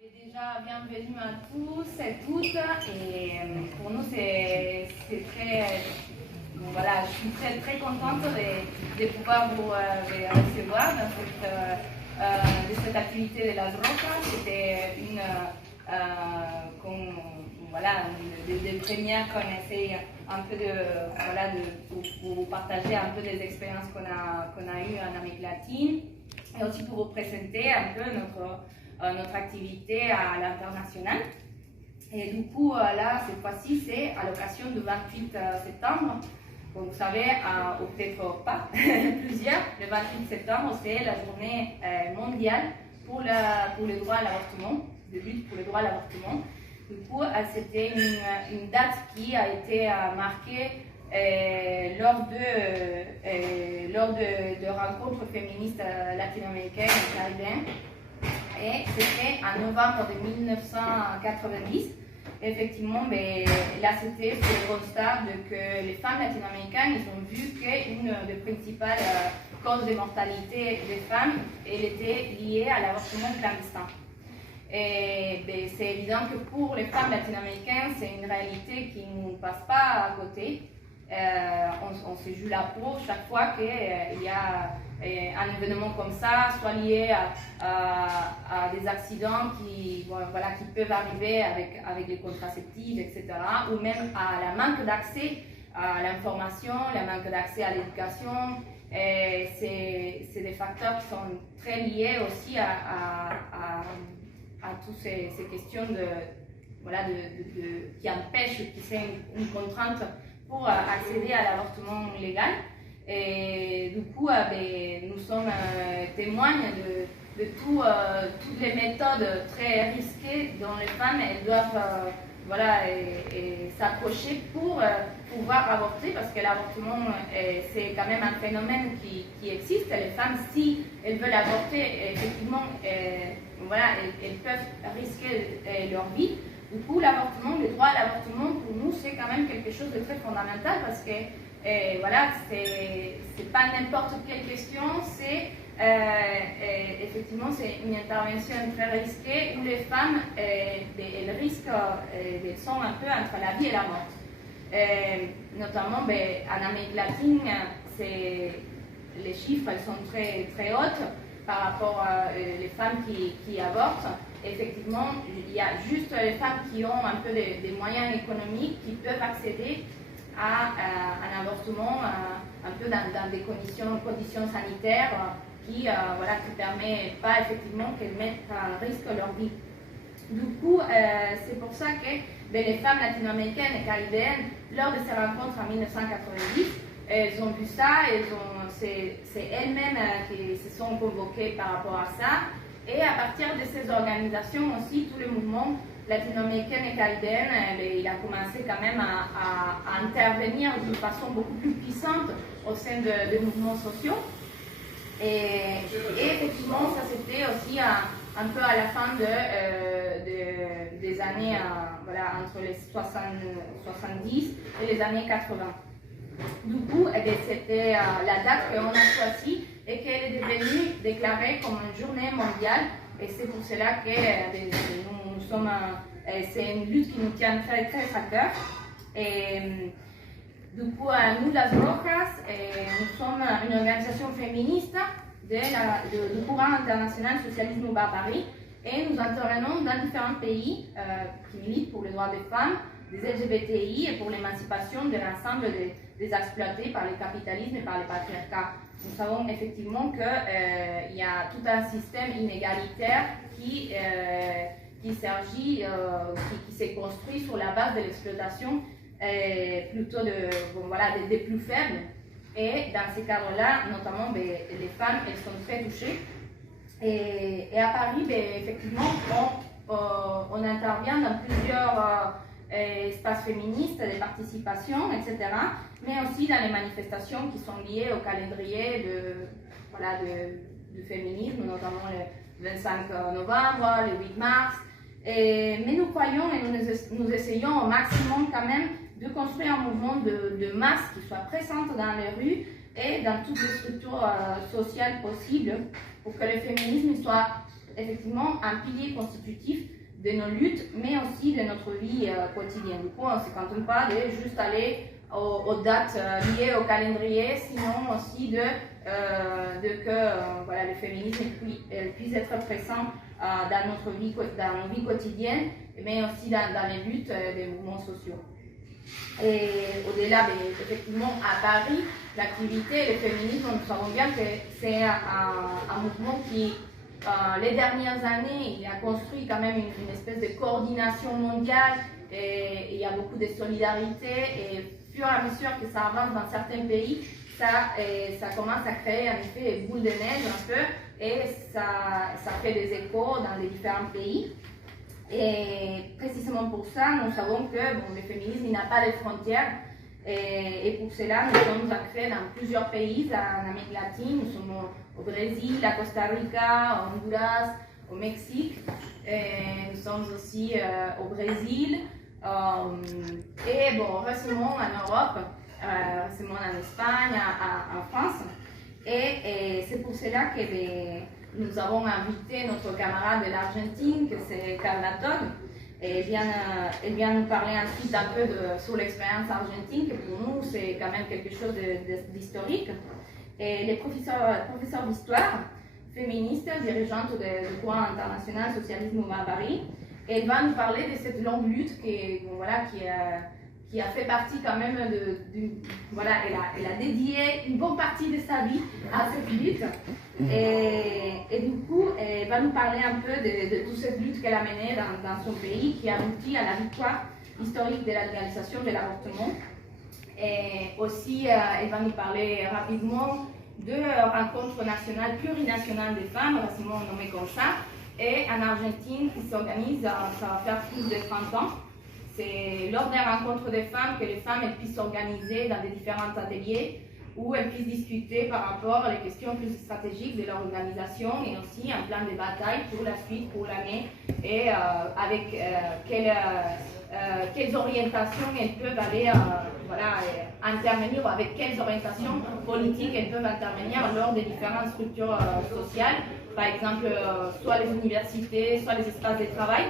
Déjà, bienvenue à tous et toutes. Et pour nous, c'est très. Voilà, je suis très contente de pouvoir vous recevoir dans cette activité de Las Rocas. C'était une des premières qu'on essaye un peu pour vous partager un peu des expériences qu'on a eues en Amérique latine et aussi pour vous présenter un peu notre activité à l'international. Et du coup, là, cette fois-ci, c'est à l'occasion du 28 septembre. Comme vous savez, ou peut-être pas, plusieurs, le 28 septembre, c'est la journée mondiale pour le droit à l'avortement, de lutte pour le droit à l'avortement. Du coup, c'était une date qui a été marquée lors de rencontres féministes latino-américaines et caribéennes. Et c'était en novembre de 1990. Effectivement, là c'était sur le constat que les femmes latino-américaines, ils ont vu qu'une des principales causes de mortalité des femmes, elle était liée à l'avortement clandestin. Et c'est évident que pour les femmes latino-américaines, c'est une réalité qui ne nous passe pas à côté. On se joue la peau chaque fois qu'il y a un événement comme ça, soit lié à des accidents qui peuvent arriver avec les contraceptifs, etc., ou même à la manque d'accès à l'information, le manque d'accès à l'éducation. C'est des facteurs qui sont très liés aussi à toutes ces questions qui empêchent, qui sont une contrainte pour accéder à l'avortement légal. Et du coup, nous sommes témoins de toutes les méthodes très risquées dont les femmes elles doivent s'approcher pour pouvoir avorter, parce que l'avortement c'est quand même un phénomène qui existe. Les femmes, si elles veulent avorter, effectivement, elles peuvent risquer leur vie. Du coup, l'avortement, le droit à l'avortement, pour nous, c'est quand même quelque chose de très fondamental, parce que c'est pas n'importe quelle question, c'est effectivement c'est une intervention très risquée où les femmes elles risquent, elles sont un peu entre la vie et la mort. Notamment en Amérique latine, les chiffres elles sont très hautes par rapport aux femmes qui avortent. Effectivement, il y a juste les femmes qui ont un peu des moyens économiques qui peuvent accéder à un avortement un peu dans des conditions sanitaires qui ne permettent pas effectivement qu'elles mettent en risque leur vie. Du coup, c'est pour ça que les femmes latino-américaines et caribéennes, lors de ces rencontres en 1990, elles ont vu ça, c'est elles-mêmes qui se sont convoquées par rapport à ça. Et à partir de ces organisations aussi, tout le mouvement latino-américaine et caribéenne, il a commencé quand même à intervenir d'une façon beaucoup plus puissante au sein de mouvements sociaux. Et effectivement, ça c'était aussi un peu à la fin des années, entre les 70 et les années 80. Du coup, c'était la date qu'on a choisie et qu'elle est devenue déclarée comme une journée mondiale. Et c'est pour cela que nous sommes, c'est une lutte qui nous tient très à cœur. Et du coup, nous, Las Rocas, nous sommes une organisation féministe du courant international Socialisme ou Barbarie, et nous intervenons dans différents pays qui militent pour les droits des femmes, des LGBTI et pour l'émancipation de l'ensemble des exploités par le capitalisme et par le patriarcat. Nous savons effectivement qu'il y a tout un système inégalitaire qui s'est construit sur la base de l'exploitation plutôt des plus faibles. Et dans ces cadres-là, notamment, les femmes, elles sont très touchées. Et à Paris, effectivement, on intervient dans plusieurs espaces féministes, des participations, etc., mais aussi dans les manifestations qui sont liées au calendrier du féminisme, notamment le 25 novembre, le 8 mars. Mais nous croyons et nous essayons au maximum quand même de construire un mouvement de masse qui soit présent dans les rues et dans toutes les structures sociales possibles pour que le féminisme soit effectivement un pilier constitutif de nos luttes, mais aussi de notre vie quotidienne. Du coup, on ne se contente pas de juste aller aux dates liées au calendrier, sinon aussi que voilà, le féminisme puisse être présent dans nos vies quotidiennes, mais aussi dans les luttes des mouvements sociaux. Et au-delà, effectivement, à Paris, l'activité et le féminisme, nous savons bien que c'est un mouvement qui, les dernières années, il a construit quand même une espèce de coordination mondiale, et il y a beaucoup de solidarité, et au fur et à mesure que ça avance dans certains pays, ça commence à créer en effet une boule de neige un peu, et ça fait des échos dans les différents pays. Et précisément pour ça, nous savons que le féminisme n'a pas de frontières, et pour cela, nous sommes ancrés dans plusieurs pays en Amérique latine. Nous sommes au Brésil, à Costa Rica, au Honduras, au Mexique. Et nous sommes aussi au Brésil. Et récemment en Europe, récemment en Espagne, en France. Et c'est pour cela que nous avons invité notre camarade de l'Argentine, que c'est Carla Tog. Et elle vient nous parler ensuite un peu sur l'expérience argentine, que pour nous c'est quand même quelque chose d'historique. Et les professeurs d'histoire, féministe, dirigeante du courant international Socialisme Barbarie, elle va nous parler de cette longue lutte qui a fait partie quand même elle a dédié une bonne partie de sa vie à cette lutte. Et du coup, elle va nous parler un peu de toute cette lutte qu'elle a menée dans son pays, qui a abouti à la victoire historique de la légalisation de l'avortement. Et aussi, elle va nous parler rapidement de rencontres nationales, plurinationales des femmes, récemment nommées comme ça, et en Argentine qui s'organise, ça va faire plus de 30 ans. C'est lors des rencontres des femmes que les femmes puissent s'organiser dans des différents ateliers où elles puissent discuter par rapport aux questions plus stratégiques de leur organisation et aussi un plan de bataille pour la suite, pour l'année, et avec quelles orientations elles peuvent aller intervenir, ou avec quelles orientations politiques elles peuvent intervenir lors des différentes structures sociales, par exemple soit les universités, soit les espaces de travail.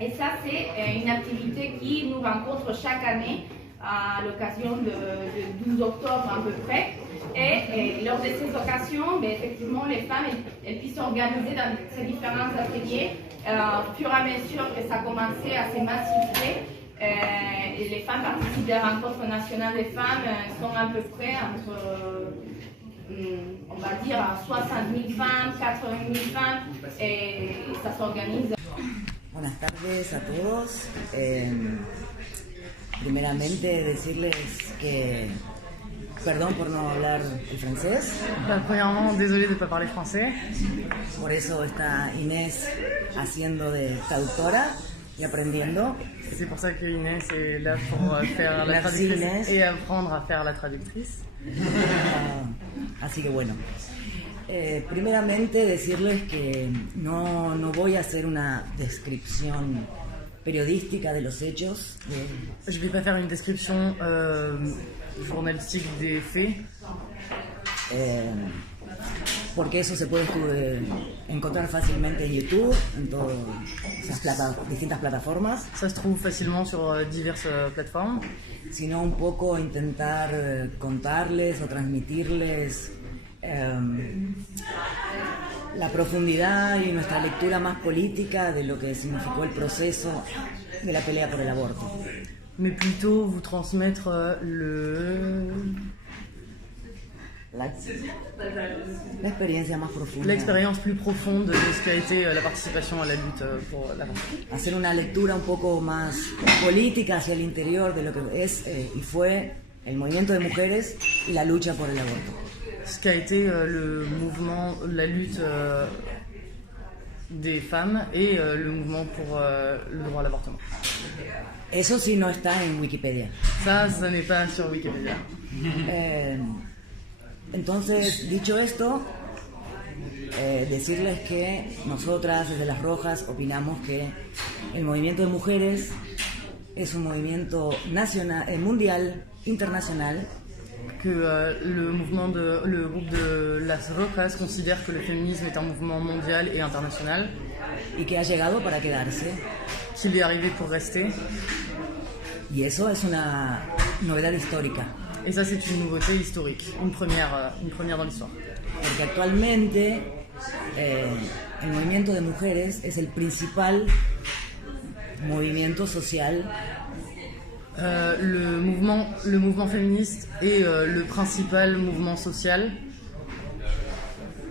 Et ça, c'est une activité qui nous rencontre chaque année à l'occasion de 12 octobre à peu près. Et lors de ces occasions, effectivement, les femmes elles puissent s'organiser dans ces différents ateliers. Au fur et à mesure que ça commençait à se massifier, et les femmes participent des rencontres nationales des femmes, sont à peu près entre, on va dire, 60 000 femmes, 80 000 femmes, et ça s'organise. Buenas tardes a todos. Primeramente decirles que, perdón por no hablar el francés. Premièrement, désolée de ne pas parler français. Por eso está Inés haciendo de traductora y aprendiendo. C'est pour ça que Inès est là pour faire la traductrice Inés. Et apprendre à faire la traductrice. Así que bueno. Primeramente decirles que no voy a hacer una descripción periodística de los hechos. Je ne vais pas faire une description journalistique des faits. Porque eso se puede encontrar fácilmente en YouTube, en todas esas distintas plataformas. Ça se trouve facilement sur diverses plateformes. Sino un poco intentar contarles o transmitirles la profundidad y nuestra lectura más política de lo que significó el proceso de la pelea por el aborto. Mais plutôt vous transmettre la experiencia más profunda. L'expérience plus profonde de ce qu'a été la participation à la lutte pour l'avortement. Hacer una lectura un poco más política hacia el interior de lo que es y fue el movimiento de mujeres y la lucha por el aborto. Ce qu'a été le mouvement, la lutte des femmes et le mouvement pour le droit à l'avortement. Eso sí no está en Wikipedia. Ça n'est pas sur Wikipédia. Entonces, dicho esto, decirles que nosotras desde Las Rojas opinamos que el movimiento de mujeres es un movimiento nacional, mundial, internacional, que le groupe de Las Rojas considère que le féminisme est un mouvement mondial et international, y que ha llegado para quedarse. qu'il est arrivé pour rester. Y eso es una novedad histórica, Et ça, c'est une nouveauté historique, une première dans l'histoire. porque actualmente el movimiento de mujeres es el principal movimiento social Le mouvement féministe est le principal mouvement social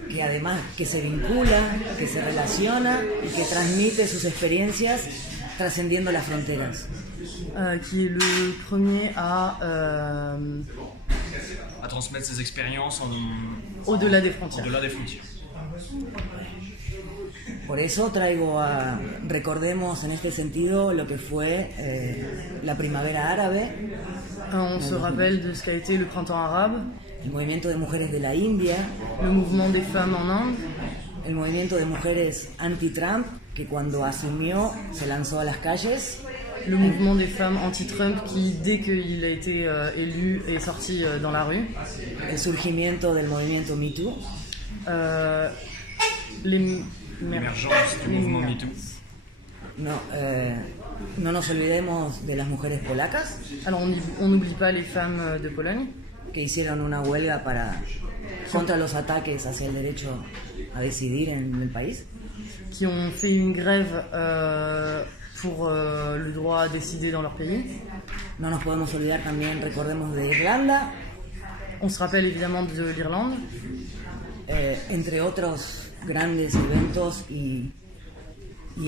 que además que se vincula, que se relaciona y que transmite sus experiencias trascendiendo las fronteras. qui est le premier à transmettre ses expériences au-delà des frontières. au-delà des frontières. Por eso recordemos en este sentido lo que fue la primavera árabe, On se rappelle de ce qu'a été le printemps arabe, el movimiento de mujeres de la India, le mouvement des femmes en Inde, el movimiento de mujeres anti-Trump, que cuando asumió se lanzó a las calles, le mouvement des femmes anti-Trump qui, dès qu'il a été élu, est sorti dans la rue. el surgimiento del movimiento Me Too, L'émergence du mouvement MeToo. no nos olvidemos de las mujeres polacas, Alors on n'oublie pas les femmes de Pologne que hicieron una huelga contra los ataques hacia el derecho a decidir en el país. qui ont fait une grève pour le droit à décider dans leur pays. No nos podemos olvidar también, recordemos, de Irlanda, On se rappelle évidemment de l'Irlande, entre otros grandes eventos y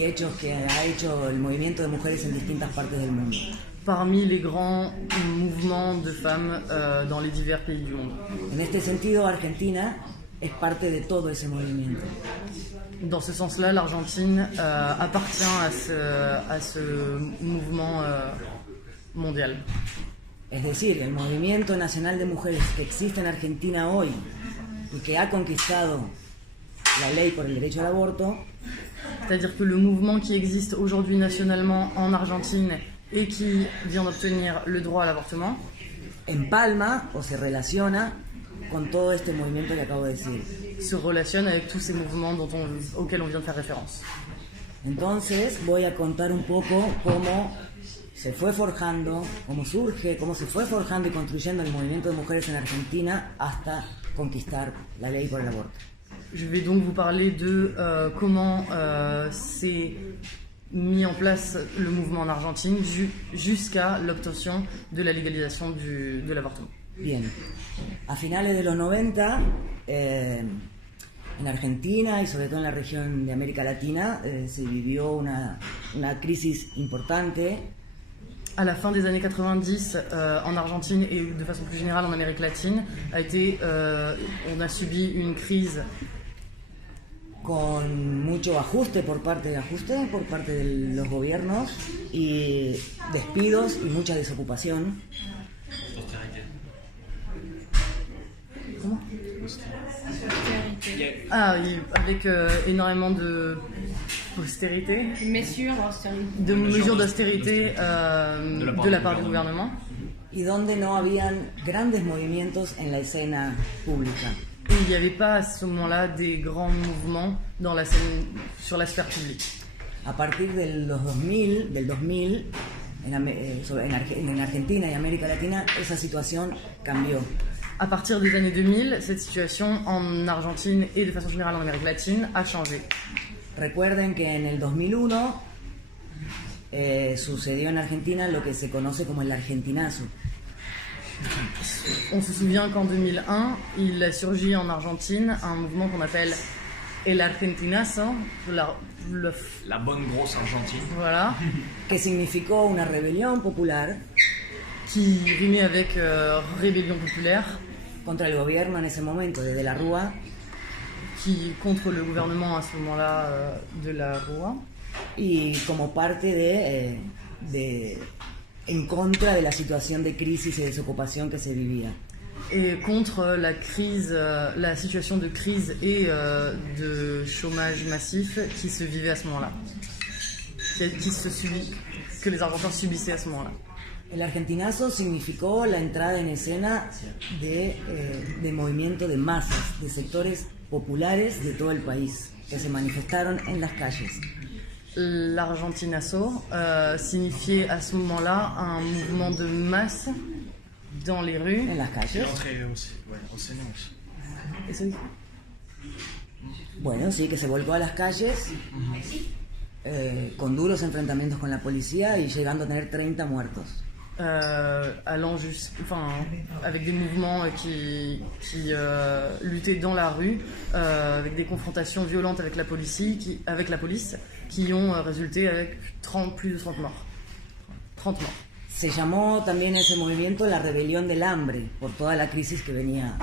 hechos que ha hecho el movimiento de mujeres en distintas partes del mundo. parmi les grands mouvements de femmes dans les divers pays du monde. En este sentido, Argentina es parte de todo ese movimiento. Dans ce sens-là, l'Argentine appartient à ce mouvement mondial. Es decir, el movimiento nacional de mujeres que existe en Argentina hoy y que ha conquistado la ley por el derecho al aborto, C'est-à-dire que le mouvement qui existe aujourd'hui nationalement en Argentine et qui vient d'obtenir le droit à l'avortement empalma o se relaciona con todo este movimiento que acabo de decir. se relationne avec tous ces mouvements auxquels on vient de faire référence. Entonces voy a contar un poco cómo se fue forjando, cómo se fue forjando y construyendo el movimiento de mujeres en Argentina hasta conquistar la ley por el aborto. Je vais donc vous parler de comment s'est mis en place le mouvement en Argentine jusqu'à l'obtention de la légalisation de l'avortement. Bien, a finales de los 90, en Argentina y sobre todo en la región de América Latina, se vivió una crisis importante. À la fin des années 90, en Argentine et de façon plus générale en Amérique latine, on a subi une crise con mucho ajuste por parte de los gobiernos y despidos y mucha desocupación. Comment avec énormément d'austérité, de mesures d'austérité de la part du gouvernement. Y donde no habían grandes movimientos en la escena pública. Et il n'y avait pas à ce moment-là des grands mouvements dans la scène, sur la sphère publique. A partir del 2000, en Argentina y América Latina, esa situación cambió. À partir des années 2000, cette situation en Argentine et de façon générale en Amérique latine a changé. Recuerden que en el 2001 sucedió en Argentina lo que se conoce como el argentinazo. On se souvient qu'en 2001, il a surgi en Argentine un mouvement qu'on appelle El Argentinazo, La bonne grosse Argentine. voilà, Que significó una rebelión popular qui rimait avec rébellion populaire, contra el gobierno en ese momento, de la Rúa, qui contre le gouvernement à ce moment-là de la Rúa, y como parte en contra de la situación de crisis y desocupación que se vivía. et contre la situation de crise et de chômage massif qui se vivait à ce moment-là, que les Argentins subissaient à ce moment-là. El argentinazo significó la entrada en escena de movimiento de masas, de sectores populares de todo el país, que se manifestaron en las calles. L'Argentinazo signifiait à ce moment-là un mouvement de masse dans les rues. En las calles. L'entrée aussi, ouais, au Sénat aussi. ¿Eso dijo? Bueno, sí, que se volcó a las calles con duros enfrentamientos con la policía y llegando a tener 30 muertos. Avec des mouvements qui luttaient dans la rue, avec des confrontations violentes avec la police, qui ont résulté avec plus de 30 morts. 30 morts. Se llamó también ese movimiento la rebelión del hambre, por toda la crisis que venía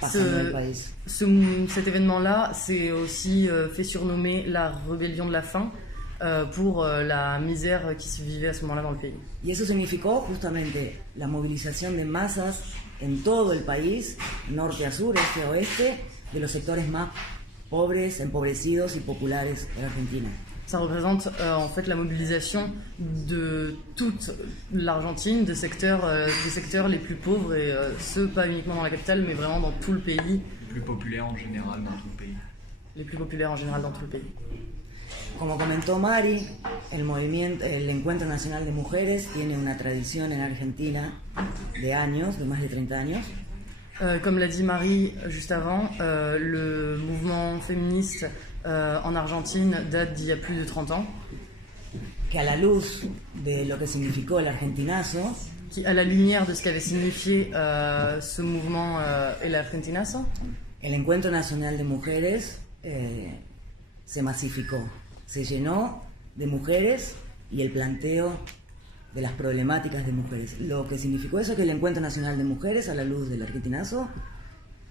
pasando en el país. Cet événement-là s'est aussi fait surnommer la rébellion de la faim, pour la misère qui se vivait à ce moment-là dans le pays. Y eso significó justamente la movilización de masas en todo el país, norte a sur, este a oeste, de los sectores más pobres, empobrecidos y populares de la Argentina. Ça représente en fait la mobilisation de toute l'Argentine, des secteurs les plus pauvres, et ceux pas uniquement dans la capitale, mais vraiment dans tout le pays. Les plus populaires en général dans tout le pays. Les plus populaires en général dans tout le pays. Como comentó Mari, el Encuentro Nacional de Mujeres tiene una tradición en Argentina de años, de más de 30 años. Comme l'a dit Marie juste avant, le mouvement féministe en Argentine date d'il y a plus de 30 ans. Que a la luz de lo que significó el argentinazo, Qui, à la lumière de ce qu'avait signifié ce mouvement el Argentinazo, el Encuentro Nacional de Mujeres se masificó, se llenó de mujeres y el planteo de las problemáticas de mujeres. Lo que significó eso es que el Encuentro Nacional de Mujeres, a la luz del argentinazo,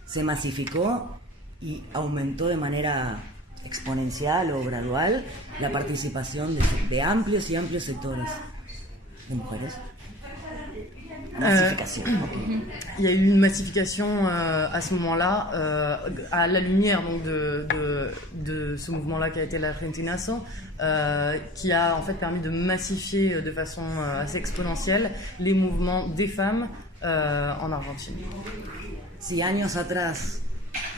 se masificó y aumentó de manera exponencial o gradual la participación de amplios y amplios sectores de mujeres. Massification. Il y a eu une massification à ce moment-là, à la lumière donc, de ce mouvement-là qui a été l'Argentinazo, qui a en fait permis de massifier de façon assez exponentielle les mouvements des femmes en Argentine. Si años atrás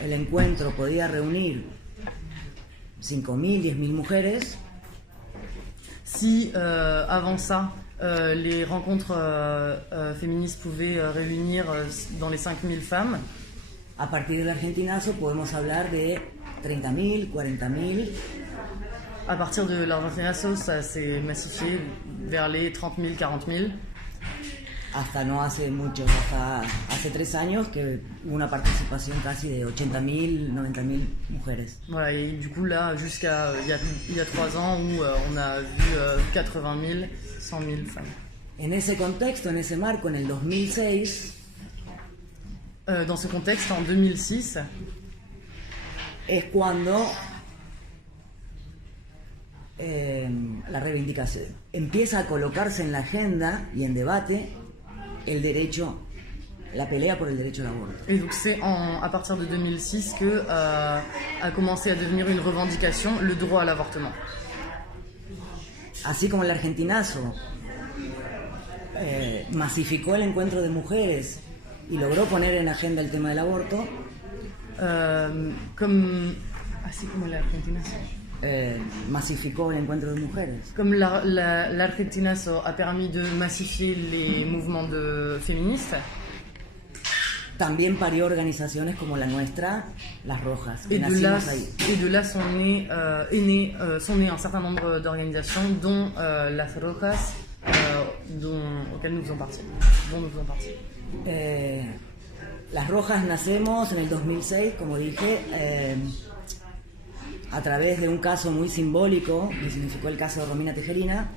el encuentro podía reunir 5.000, 10.000 mujeres, si avant ça, les rencontres féministes pouvaient réunir dans les 5000 femmes. A partir del argentinazo podemos hablar de 30.000, 40.000. À partir de l'Argentinazo, ça s'est massifié vers les 30 000, 40 000. Hasta no hace mucho, hasta hace 3 años que hubo una participación casi de 80.000, 90.000 mujeres. Voilà, et du coup là, jusqu'à il y a 3 ans où on a vu 80 000, 100 000 femmes. En ese contexto, en ese marco, en el 2006, dans ce contexte, en 2006, es cuando la reivindicación empieza a colocarse en la agenda y en debate el derecho, la pelea por el derecho al aborto. Et donc c'est à partir de 2006 que a commencé à devenir une revendication le droit à l'avortement. Así como el argentinazo masificó el encuentro de mujeres y logró poner en agenda el tema del aborto, así como el argentinazo. Masificó el encuentro de mujeres. Comme l'Argentinazo a permis de massifier les mouvements féministes, también parió organizaciones como la nuestra, las Rojas. Et de là sont nées un certain nombre d'organisations, dont las Rojas, auxquelles nous faisons partie. Las Rojas nacemos en el 2006, como dije, a través de un caso muy simbólico que significó el caso de Romina Tejerina.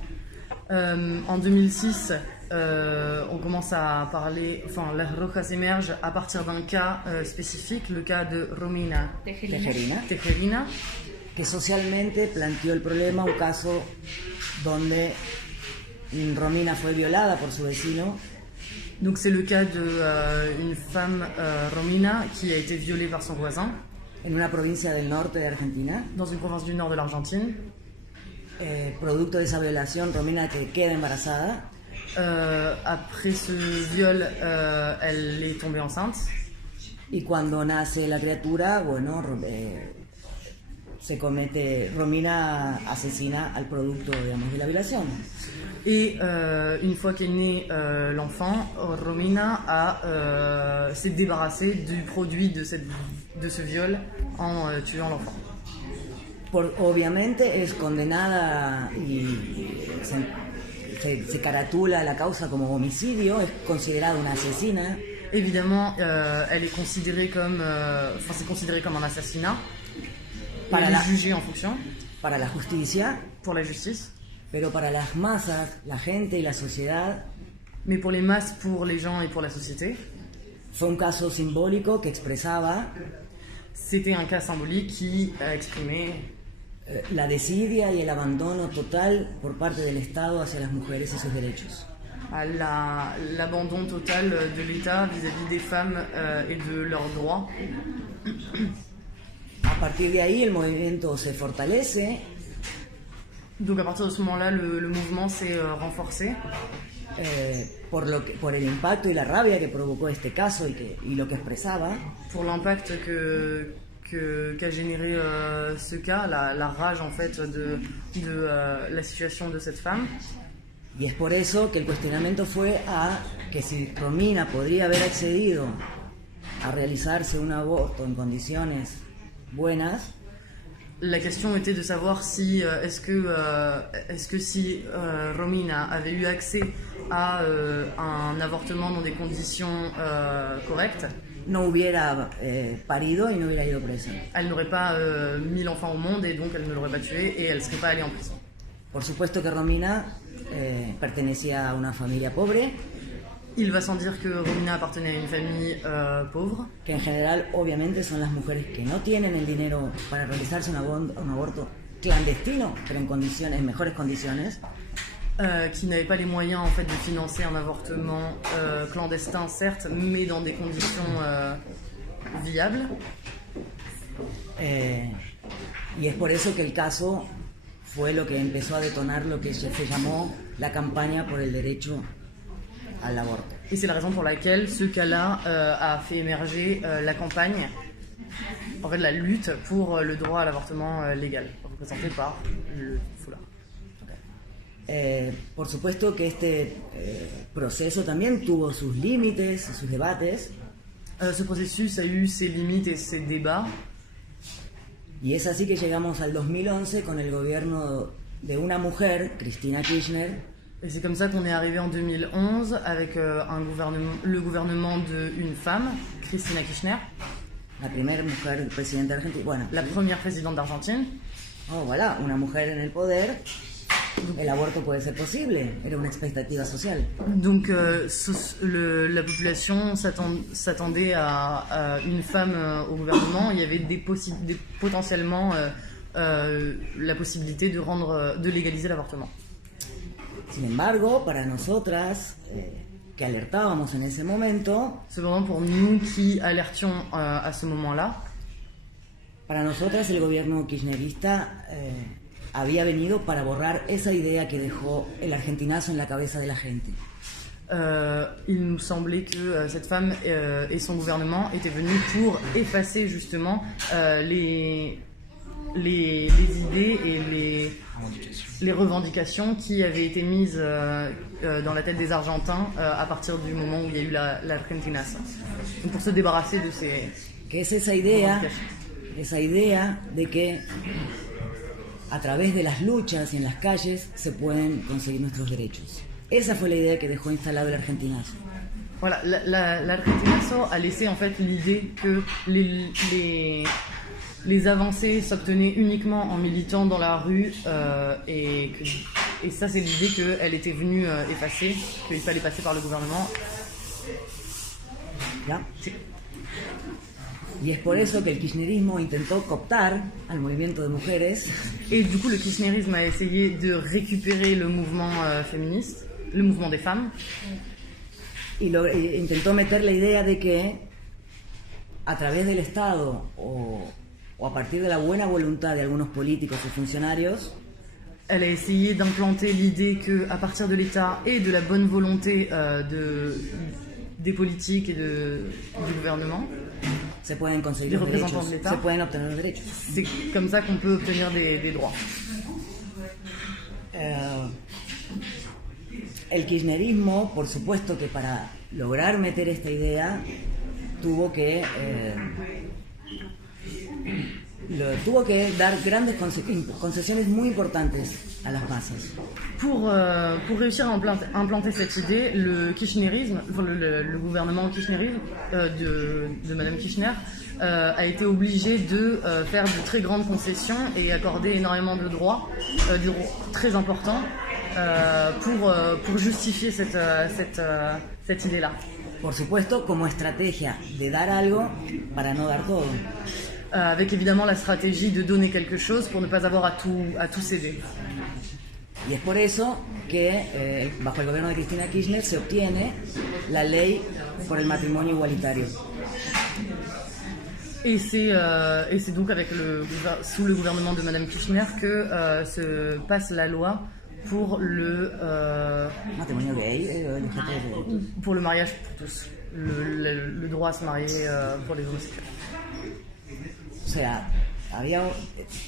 En 2006, on commence à parler, las Rojas émergent à partir d'un cas spécifique, le cas de Romina Tejerina, que socialmente planteó el problema, un caso donde Romina fue violada por su vecino. Donc c'est le cas d'une femme, Romina, qui a été violée par son voisin. En una provincia del norte de Argentina. Dans une province du nord de l'Argentine. Producto de esa violación, Romina queda embarazada. Après ce viol, elle est tombée enceinte. Y cuando nace la criatura, bueno, Romina asesina al producto, digamos, de la violación. Et une fois qu'est né l'enfant, Romina s'est débarrassée du produit de ce viol en tuant l'enfant. Obviamente es condenada y se caratula la causa como homicidio, es considerada una asesina. Évidemment, elle est considérée comme, c'est considéré comme un assassinat. Para Elle la- est jugée en fonction Para la justicia, pour la justice. pero para las masas, la gente y la sociedad, Mais pour les masses, pour les gens et pour la société, fue un caso simbólico que expresaba c'était un cas symbolique qui exprimait la desidia y el abandono total por parte del Estado hacia las mujeres y sus derechos. l'abandon total de l'État vis-à-vis des femmes et de leurs droits. A partir de ahí el movimiento se fortalece, Donc à partir de ce moment-là, le mouvement s'est renforcé por el impacto y la rabia que provocó este caso y lo que expresaba. pour l'impact qu'a généré ce cas, la rage en fait de la situation de cette femme. Y es por eso que el cuestionamiento fue a que si Romina podría haber accedido a realizarse un aborto en condiciones buenas, La question était de savoir si est-ce que si Romina avait eu accès à un avortement dans des conditions correctes, no hubiera parido y no hubiera ido presa. elle n'aurait pas mis l'enfant au monde et donc elle ne l'aurait pas tué et elle ne serait pas allée en prison. Por supuesto que Romina pertenecía a una familia pobre, Il va sans dire que Romina appartenait à une famille pauvre, que en general obviamente son las mujeres que no tienen el dinero para realizarse un aborto clandestino, pero en mejores condiciones. qui n'avait pas les moyens en fait de financer un avortement clandestin certes, mais dans des conditions viables. Y es por eso que el caso fue lo que empezó a detonar lo que se llamó la campaña por el derecho al aborto. Et c'est la raison pour laquelle ce cas-là a fait émerger la campagne, en fait la lutte pour le droit à l'avortement légal, représentée par le foulard. Por supuesto que este proceso también tuvo sus límites y sus debates, Ce processus a eu ses limites et ses débats, y es así que llegamos al 2011 con el gobierno de una mujer, Cristina Kirchner, et c'est comme ça qu'on est arrivé en 2011 avec le gouvernement d'une femme, Cristina Kirchner, la primera mujer presidenta de Argentina. Bueno, la première présidente d'Argentine. oh, voilà, una mujer en el poder, el aborto puede ser posible, era una expectativa social. Donc la population s'attendait à une femme au gouvernement. Il y avait potentiellement la possibilité de légaliser l'avortement. Sin embargo, para nosotras, que alertábamos en ese momento, Cependant, pour nous qui alertions à ce moment-là, para nosotras el gobierno kirchnerista había venido para borrar esa idea que dejó el argentinazo en la cabeza de la gente. il nous semblait que cette femme et son gouvernement étaient venus pour effacer justement les idées et les revendications qui avaient été mises dans la tête des Argentins à partir du moment où il y a eu l'Argentinazo. Donc pour se débarrasser de ces... Que es esa idea de que a través de las luchas y en las calles se pueden conseguir nuestros derechos. Esa fue la idea que dejó instalado el argentinazo. Voilà, l'Argentinazo a laissé en fait l'idée que les avancées s'obtenaient uniquement en militant dans la rue et ça c'est l'idée qu'elle était venue effacer, qu'il fallait passer par le gouvernement. ¿Ya? Y es por eso que el kirchnerismo intentó cooptar al movimiento de mujeres Et du coup le kirchnerisme a essayé de récupérer le mouvement féministe, le mouvement des femmes, y intentó meter la idea de que a través del Estado o a partir de la buena voluntad de algunos políticos y funcionarios Elle a essayé d'implanter l'idée qu'à partir de l'État et de la bonne volonté des politiques et du gouvernement, se pueden conseguir des los représentants derechos, de l'État, se pueden obtener los derechos. c'est comme ça qu'on peut obtenir des droits. El kirchnerismo, por supuesto que para lograr meter esta idea, tuvo que dar grandes concesiones muy importantes a las masas. Pour réussir à implanter cette idée, le kirchnerisme, enfin, le gouvernement kirchnerisme de Madame Kirchner a été obligé de faire de très grandes concessions et accorder énormément de droits, des droits très importants, pour justifier cette idée-là. Por supuesto, como estrategia de dar algo para no dar todo. Avec évidemment la stratégie de donner quelque chose pour ne pas avoir à tout céder. Y es por eso que bajo el gobierno de Cristina Kirchner se obtiene la ley por el matrimonio igualitario. Et c'est donc sous le gouvernement de Madame Kirchner que se passe la loi pour le Matrimonio gay, pour le mariage pour tous, le droit à se marier pour les homosexuels. O sea,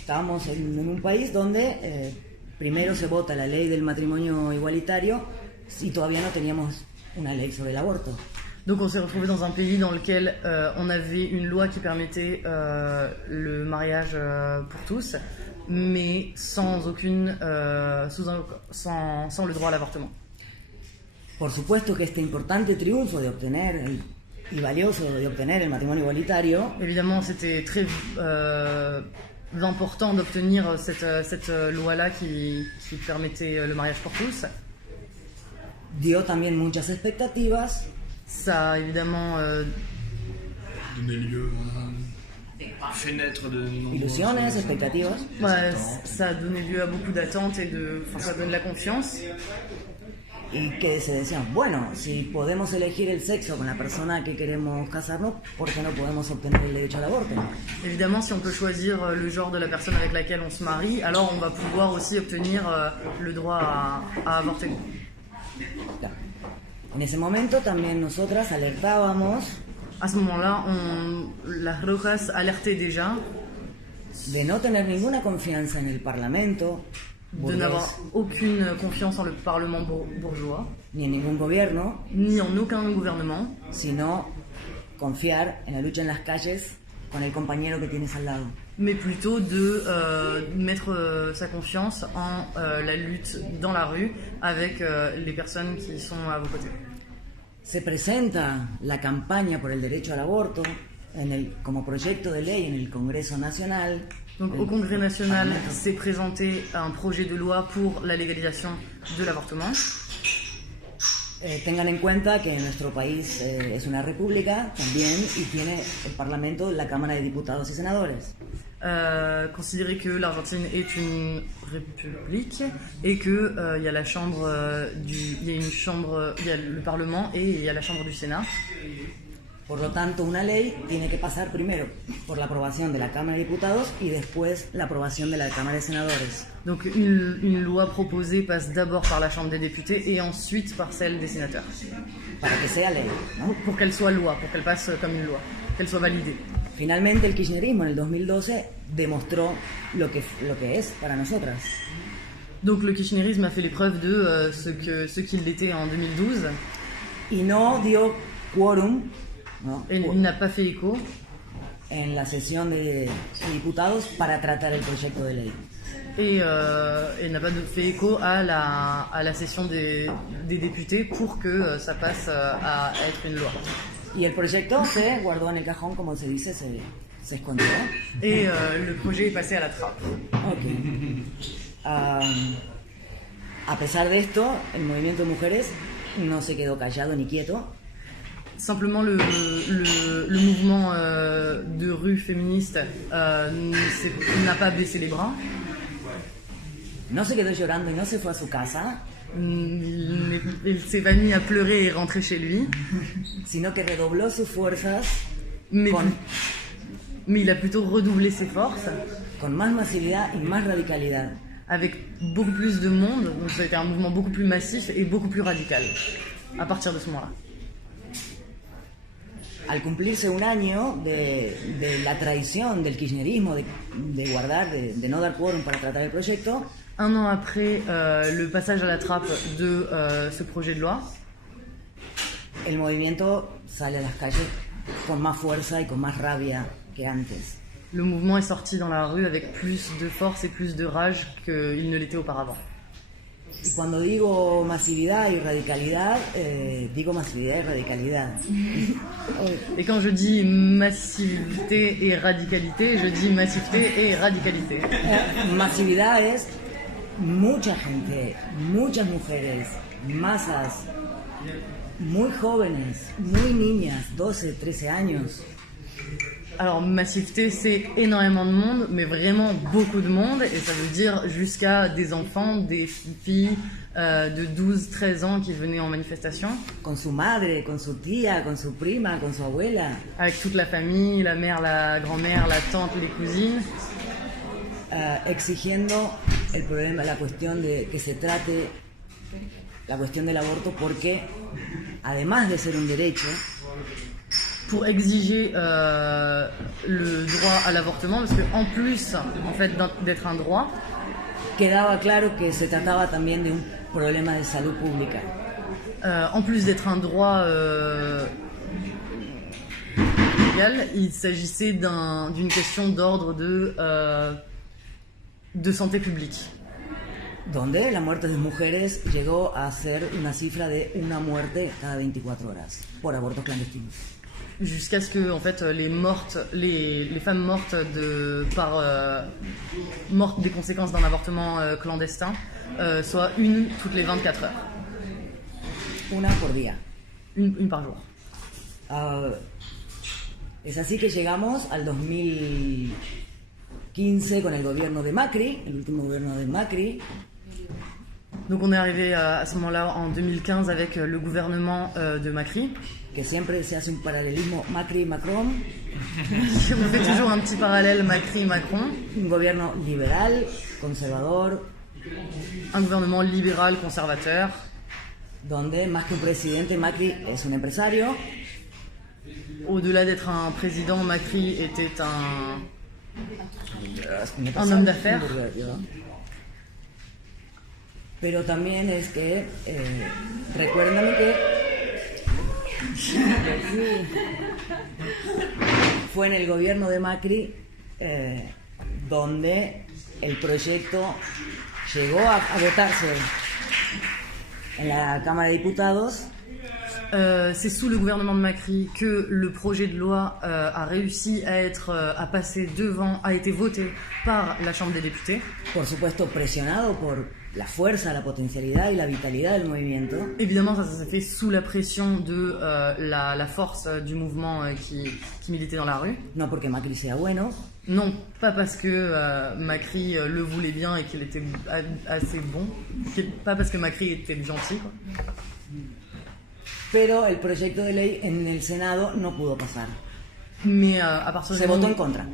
estábamos en un país donde primero se vota la ley del matrimonio igualitario y todavía no teníamos una ley sobre el aborto. Donc on s'est retrouvé dans un pays dans lequel on avait une loi qui permettait le mariage pour tous, mais sans le droit à l'avortement. Por supuesto que este importante triunfo de obtener y valioso de obtener el matrimonio igualitario, évidemment, c'était très important d'obtenir cette loi-là qui permettait le mariage pour tous. Dio también muchas expectativas. Ça a évidemment donné lieu fait naître de ilusiones, expectativas. Ouais, ça a donné lieu à beaucoup d'attentes et ça donne la confiance. Y que se decían, bueno, si podemos elegir el sexo con la persona que queremos casarnos, ¿por qué no podemos obtener el derecho al aborto? Évidemment, si on peut choisir le genre de la personne avec laquelle on se marie, alors on va pouvoir aussi obtenir le droit à avorter. Claro. En ese momento también nosotras alertábamos. À ce moment-là, las rojas alertaient déjà de no tener ninguna confianza en el Parlamento, de n'avoir aucune confiance en le Parlement bourgeois, ni en ningún gobierno, ni en aucun gouvernement, sino confiar en la lucha en las calles con el compañero que tienes al lado. Mais plutôt de mettre sa confiance en la lutte dans la rue avec les personnes qui sont à vos côtés. Se presenta la campaña por el derecho al aborto como proyecto de ley en el Congreso Nacional. Donc au Congrès national s'est présenté un projet de loi pour la légalisation de l'avortement. Tengan en cuenta que nuestro país es una república también y tiene el Parlamento la Cámara de Diputados y Senadores. Considérez que l'Argentine est une république et que il y a la chambre il y a le Parlement et il y a la chambre du Sénat. Por lo tanto, una ley tiene que pasar primero por la aprobación de la Cámara de Diputados y después la aprobación de la Cámara de Senadores. Donc une loi proposée passe d'abord par la Chambre des députés et ensuite par celle des sénateurs. Para que sea ley, ¿no? Pour qu'elle soit loi, pour qu'elle passe comme une loi, qu'elle soit validée. Finalmente, el kirchnerismo en el 2012 demostró lo que es para nosotras. Donc le kirchnerisme a fait les preuves de ce qu'il était en 2012. Y no dio quórum. ¿No? Il n'a pas fait écho en la sesión de diputados para tratar el proyecto de ley. Et n'a pas fait écho à la session des députés pour que ça passe à être une loi. Y el proyecto se guardó en el cajón, como se dice, se escondió. Et le projet est passé à la trappe. Ok. A pesar de esto, el movimiento de mujeres no se quedó callado ni quieto. Simplement, le mouvement de rue féministe n'a pas baissé les bras. No se quedó llorando y no se fue a su casa. Il s'est pas mis à pleurer et rentrer chez lui. Sino que redobló sus fuerzas. Mais il a plutôt redoublé ses forces. Con más masividad y más radicalidad. avec beaucoup plus de monde, donc ça a été un mouvement beaucoup plus massif et beaucoup plus radical à partir de ce moment-là. Al cumplirse un año de la traición del kirchnerismo, de guardar, de no dar quórum para tratar el proyecto, Un an après le passage à la trappe de ce projet de loi, el movimiento sale a las calles con más fuerza y con más rabia que antes. le mouvement est sorti dans la rue avec plus de force et plus de rage qu'il ne l'était auparavant. Y cuando digo masividad y radicalidad, digo masividad y radicalidad. Et quand je dis massivité et radicalité, je dis massivité et radicalité. Masividad es mucha gente, muchas mujeres, masas, muy jóvenes, muy niñas, 12, 13 años. Alors, massivité, c'est énormément de monde, mais vraiment beaucoup de monde, et ça veut dire jusqu'à des enfants, des filles de 12, 13 ans qui venaient en manifestation, Con su madre, con su tía, con su prima, con su abuela, avec toute la famille, la mère, la grand-mère, la tante, les cousines, exigiendo el problema, la cuestión de que se trate la cuestión del aborto, porque además de ser un derecho, pour exiger le droit à l'avortement, parce qu'en plus, en fait, d'être un droit, quedaba claro que se trataba también de un problema de salud pública. en plus d'être un droit légal, il s'agissait d'une question d'ordre de santé publique. Donde la muerte de mujeres llegó a ser una cifra de una muerte cada 24 horas por abortos clandestinos. Jusqu'à ce que en fait, les femmes mortes mortes des conséquences d'un avortement clandestin soient une toutes les 24 heures. Una por día. Une par jour. Es así que llegamos al 2015 con el gobierno de Macri, el último gobierno de Macri. Donc on est arrivé à ce moment-là en 2015 avec le gouvernement de Macri. Que siempre se hace un paralelismo Macri-Macron. On fait toujours un petit parallèle Macri-Macron. Un gobierno liberal, conservador. Un gouvernement libéral conservateur. Donde más que un presidente, Macri es un empresario. Au-delà d'être un président, Macri était un homme d'affaires. Pero también es que, recuérdame que fue en el gobierno de Macri donde el proyecto llegó a votarse en la Cámara de Diputados. C'est sous le gouvernement de Macri que le projet de loi a réussi à a été voté par la Chambre des députés. Por supuesto, presionado por la fuerza, la potencialidad y la vitalidad del movimiento. Évidemment, ça s'est fait sous la pression de la force du mouvement qui militait dans la rue. No porque Macri sea bueno. Non, pas parce que Macri le voulait bien et qu'il était assez bon. Pas parce que Macri était gentil, quoi. Pero el proyecto de ley en el Senado no pudo pasar. Mais à partir Se votó en contra.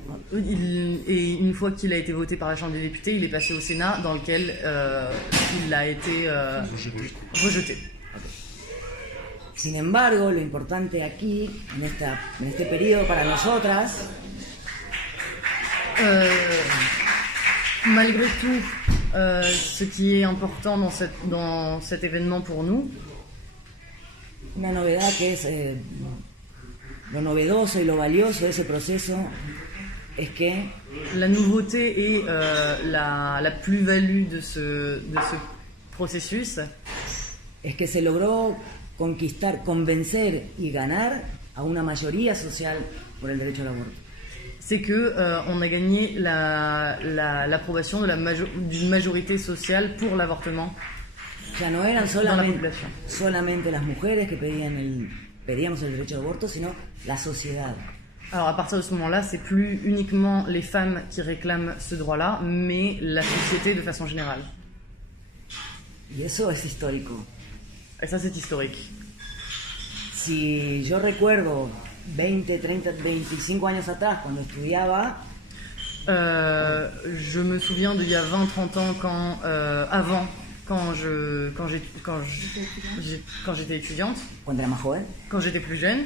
Et une fois qu'il a été voté par la Chambre des députés, il est passé au Sénat, dans lequel il a été rejeté. Sin embargo, lo importante aquí, en este periodo para nosotras, malgré tout, ce qui est important dans cet événement pour nous, una novedad que es lo novedoso y lo valioso de ese proceso es que la nouveauté et la plus-value de ce processus, es que se logró convencer y ganar a una mayoría social por el derecho al aborto. C'est que on a gagné l'approbation d'une majorité sociale pour l'avortement. Ya no eran solamente las mujeres que pedíamos el derecho al aborto, sino la sociedad. Alors à partir de ce moment-là, c'est plus uniquement les femmes qui réclament ce droit-là, mais la société de façon générale. Y eso es histórico. Et ça, c'est historique. Si yo recuerdo 20, 30, 25 años atrás, cuando estudiaba, Je me souviens d'il y a 20-30 ans quand j'étais étudiante, cuando era más joven. quand j'étais plus jeune.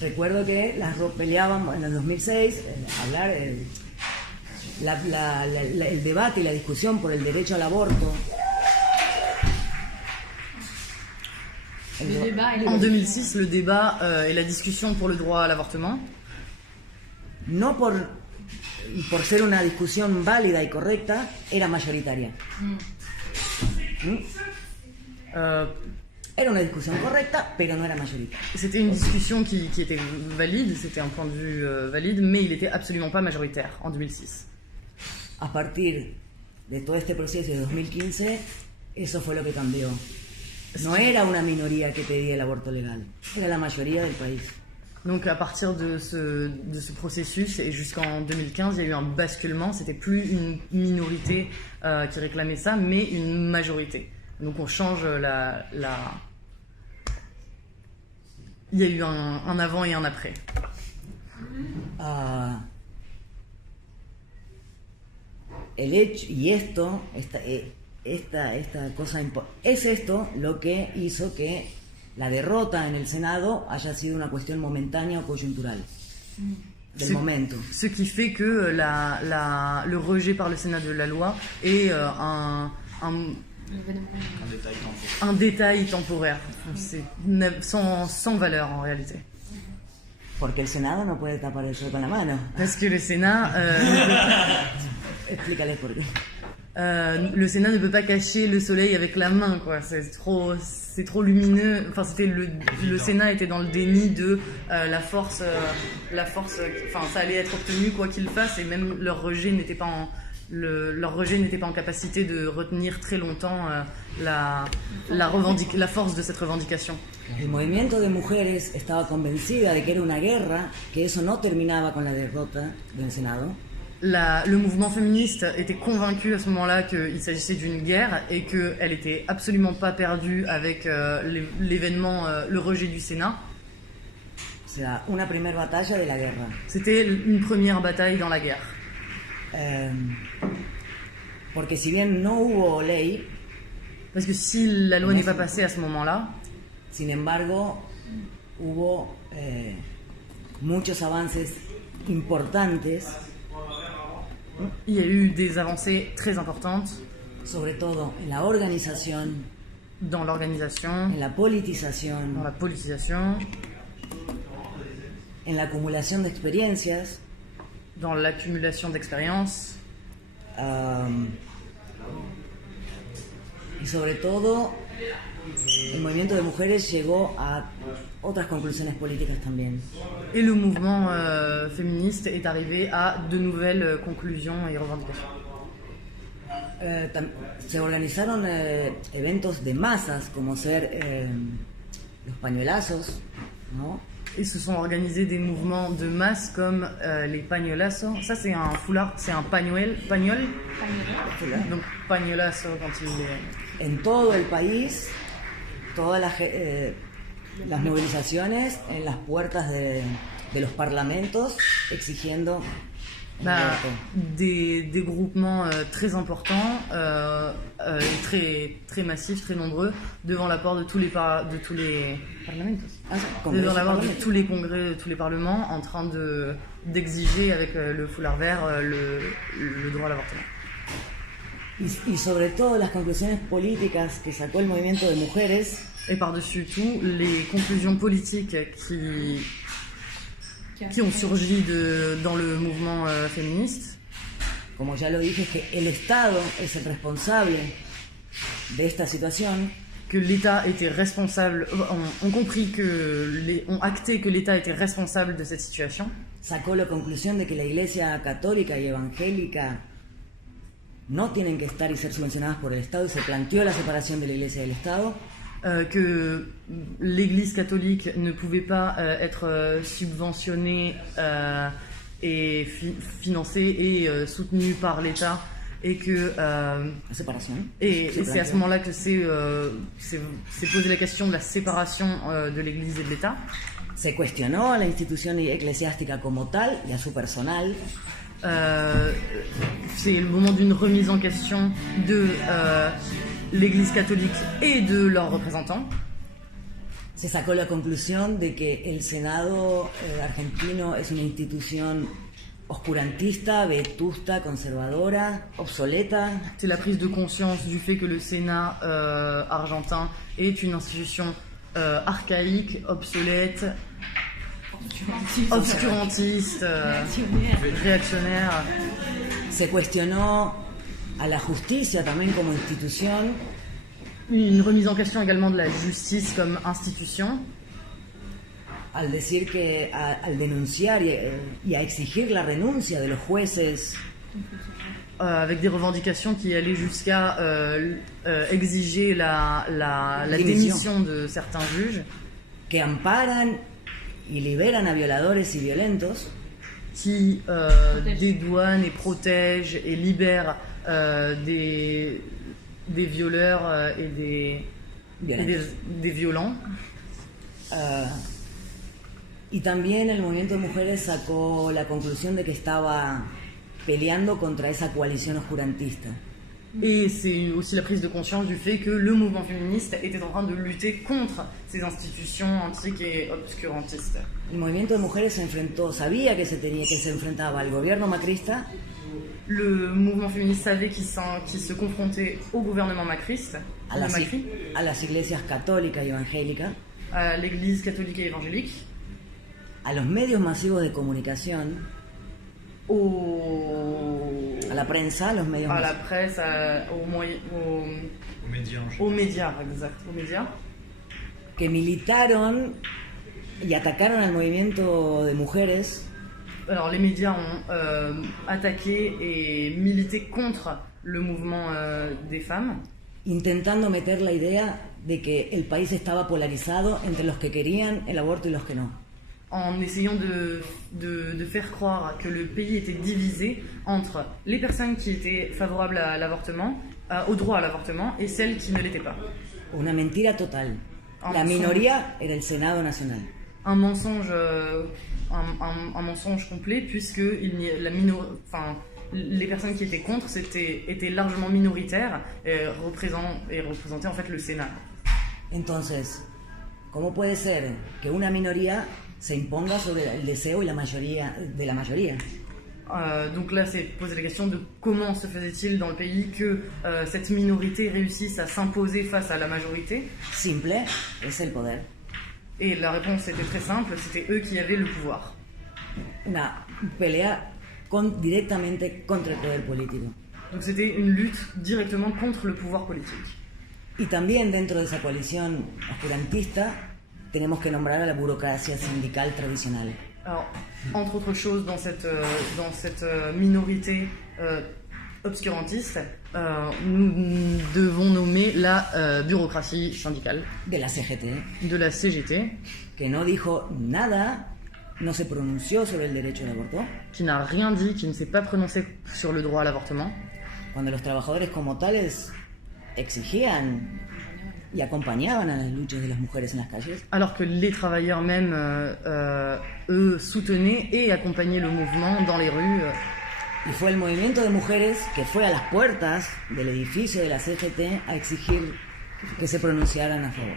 Recuerdo que peleábamos en el 2006, hablar, el debate y la discusión por el derecho al aborto. En 2006, le débat et la discussion pour le droit à l'avortement, No por ser una discusión válida y correcta, era mayoritaria. Era una discusión correcta, pero no era mayoritaria. c'était une discussion qui était valide, c'était un point de vue valide, mais il était absolument pas majoritaire en 2006. A partir de todo este proceso de 2015, eso fue lo que cambió. No era una minoría que pedía el aborto legal, era la mayoría del país. Donc à partir de ce processus et jusqu'en 2015, il y a eu un basculement. C'était plus une minorité qui réclamait ça, mais une majorité. Donc on change Il y a eu un avant et un après. El hecho, y esto, esta cosa, es esto lo que hizo que la derrota en el Senado haya sido una cuestión momentánea o coyuntural del momento. Ce qui fait que le rejet par le Sénat de la loi est un détail temporaire. C'est sans valeur en réalité. Porque el Senado no puede tapar el sol con la mano. Parce que le Sénat... Explícales por qué. Le Sénat ne peut pas cacher le soleil avec la main, quoi. C'est trop lumineux. Enfin, le Sénat était dans le déni de la force. Enfin, ça allait être obtenu quoi qu'il fasse, et même leur rejet n'était pas en capacité de retenir très longtemps la force de cette revendication. El movimiento de mujeres estaba convencida de que era una guerra, que eso no terminaba con la derrota del Senado. Le mouvement féministe était convaincu à ce moment-là qu'il s'agissait d'une guerre et qu'elle était absolument pas perdue avec l'événement, le rejet du Sénat. C'est una primera batalla de la guerra. C'était une première bataille dans la guerre. Porque si bien no hubo ley, parce que si la loi n'est pas passée à ce moment-là, sin embargo, hubo muchos avances importantes. Il y a eu des avancées très importantes, sobre todo en la organización, dans l'organisation, en la politización, dans la politisation, en la acumulación de experiencias, dans l'accumulation d'expériences, y sobre todo el movimiento de mujeres llegó a otras conclusiones políticas también. Et le mouvement féministe est arrivé à de nouvelles conclusions et revendications. Se organizaron eventos de masas, como ser los pañuelazos, ¿no? Et se sont organisés des mouvements de masse comme les pañuelazos. Ça, c'est un foulard, c'est un pagnol. Donc, pañuelazo quand il est... En todo el país, todas las movilizaciones en las puertas de los parlamentos exigiendo des groupements très importants, très, très massifs, très nombreux, devant la porte de tous les parlamentos. Devant la porte de tous les congrès, de tous les parlements, en train d'exiger avec le foulard vert le droit à l'avortement. Y sobre todo las conclusiones políticas que sacó el movimiento de mujeres. Et par-dessus tout, les conclusions politiques qui ont surgi dans le mouvement féministe. Como ya lo dije, que el Estado es el responsable de esta situación. Que l'État était responsable, ont acté que l'État était responsable de cette situation. Sacó la conclusión de que la Iglesia católica y evangélica no tienen que estar y ser subvencionadas por el Estado, y se planteó la separación de la Iglesia del Estado. Que l'Église catholique ne pouvait pas être subventionnée et financée et soutenue par l'État, et que La séparation. et Se c'est à plantea. ce moment-là que s'est posé la question de la séparation de l'Église et de l'État. Se cuestionó a la institución eclesiástica como tal y a su personal. C'est le moment d'une remise en question de l'Église catholique et de leurs représentants. Se sacó la conclusión de que el Senado argentino es una institución oscurantista, vetusta, conservadora, obsoleta. C'est la prise de conscience du fait que le Sénat argentin est une institution archaïque, obsolète, obscurantiste, réactionnaire. Se cuestionó a la justicia también como institución. Une remise en question également de la justice comme institution. Al decir que al denunciar y a exigir la renuncia de los jueces Avec des revendications qui allaient jusqu'à exiger la Démission. démission de certains juges que amparan y liberan a violadores y violentos, qui dédouanent et protègent et libèrent des violeurs et des violents. Y también el movimiento de mujeres sacó la conclusión de que estaba peleando contra esa coalición oscurantista. Et c'est aussi la prise de conscience du fait que le mouvement féministe était en train de lutter contre ces institutions antiques et obscurantistes. El movimiento de mujeres se enfrentó, sabía que se enfrentaba al gobierno macrista, Le mouvement féministe savait qu'il se confrontait au gouvernement macriste, a las iglesias católicas y evangélicas, à l'église catholique et évangélique, a los medios masivos de comunicación, a la prensa, a los medios à la masivos, presse, aux médias, exact, aux médias, que militaron y atacaron al movimiento de mujeres. Alors les médias ont attaqué et milité contre le mouvement des femmes, Intentando meter la idea de que el país estaba polarizado entre los que querían el aborto y los que no. en essayant de faire croire que le pays était divisé entre les personnes qui étaient favorables à l'avortement, au droit à l'avortement, et celles qui ne l'étaient pas. Una mentira total. Ah, La sí. minoría era el Senado Nacional. Un mensonge, un mensonge complet, puisque les personnes qui étaient contre étaient largement minoritaires et représentaient en fait le Sénat. Entonces, ¿cómo puede ser que una minoría se imponga sobre el deseo y la mayoría de la mayoría? Donc là, c'est poser la question de comment se faisait-il dans le pays que cette minorité réussisse à s'imposer face à la majorité. Simple, es el poder. Et la réponse était très simple, c'était eux qui avaient le pouvoir. Una pelea directamente contra el poder político. Donc c'était une lutte directement contre le pouvoir politique. Y también dentro de esa coalición oscurantista tenemos que nombrar a la burocracia sindical tradicional. Alors, entre autres choses, dans cette minorité obscurantiste, nous devons nommer la bureaucratie syndicale De la CGT, de la CGT, que no dijo nada, no se pronunció sobre el derecho al aborto, qui n'a rien dit, qui ne s'est pas prononcé sur le droit à l'avortement, cuando los trabajadores como tales exigían y acompañaban a las luchas de las mujeres en las calles. alors que les travailleurs même, eux, soutenaient et accompagnaient le mouvement dans les rues. Y fue el movimiento de mujeres que fue a las puertas del edificio de la CGT a exigir que se pronunciaran a favor.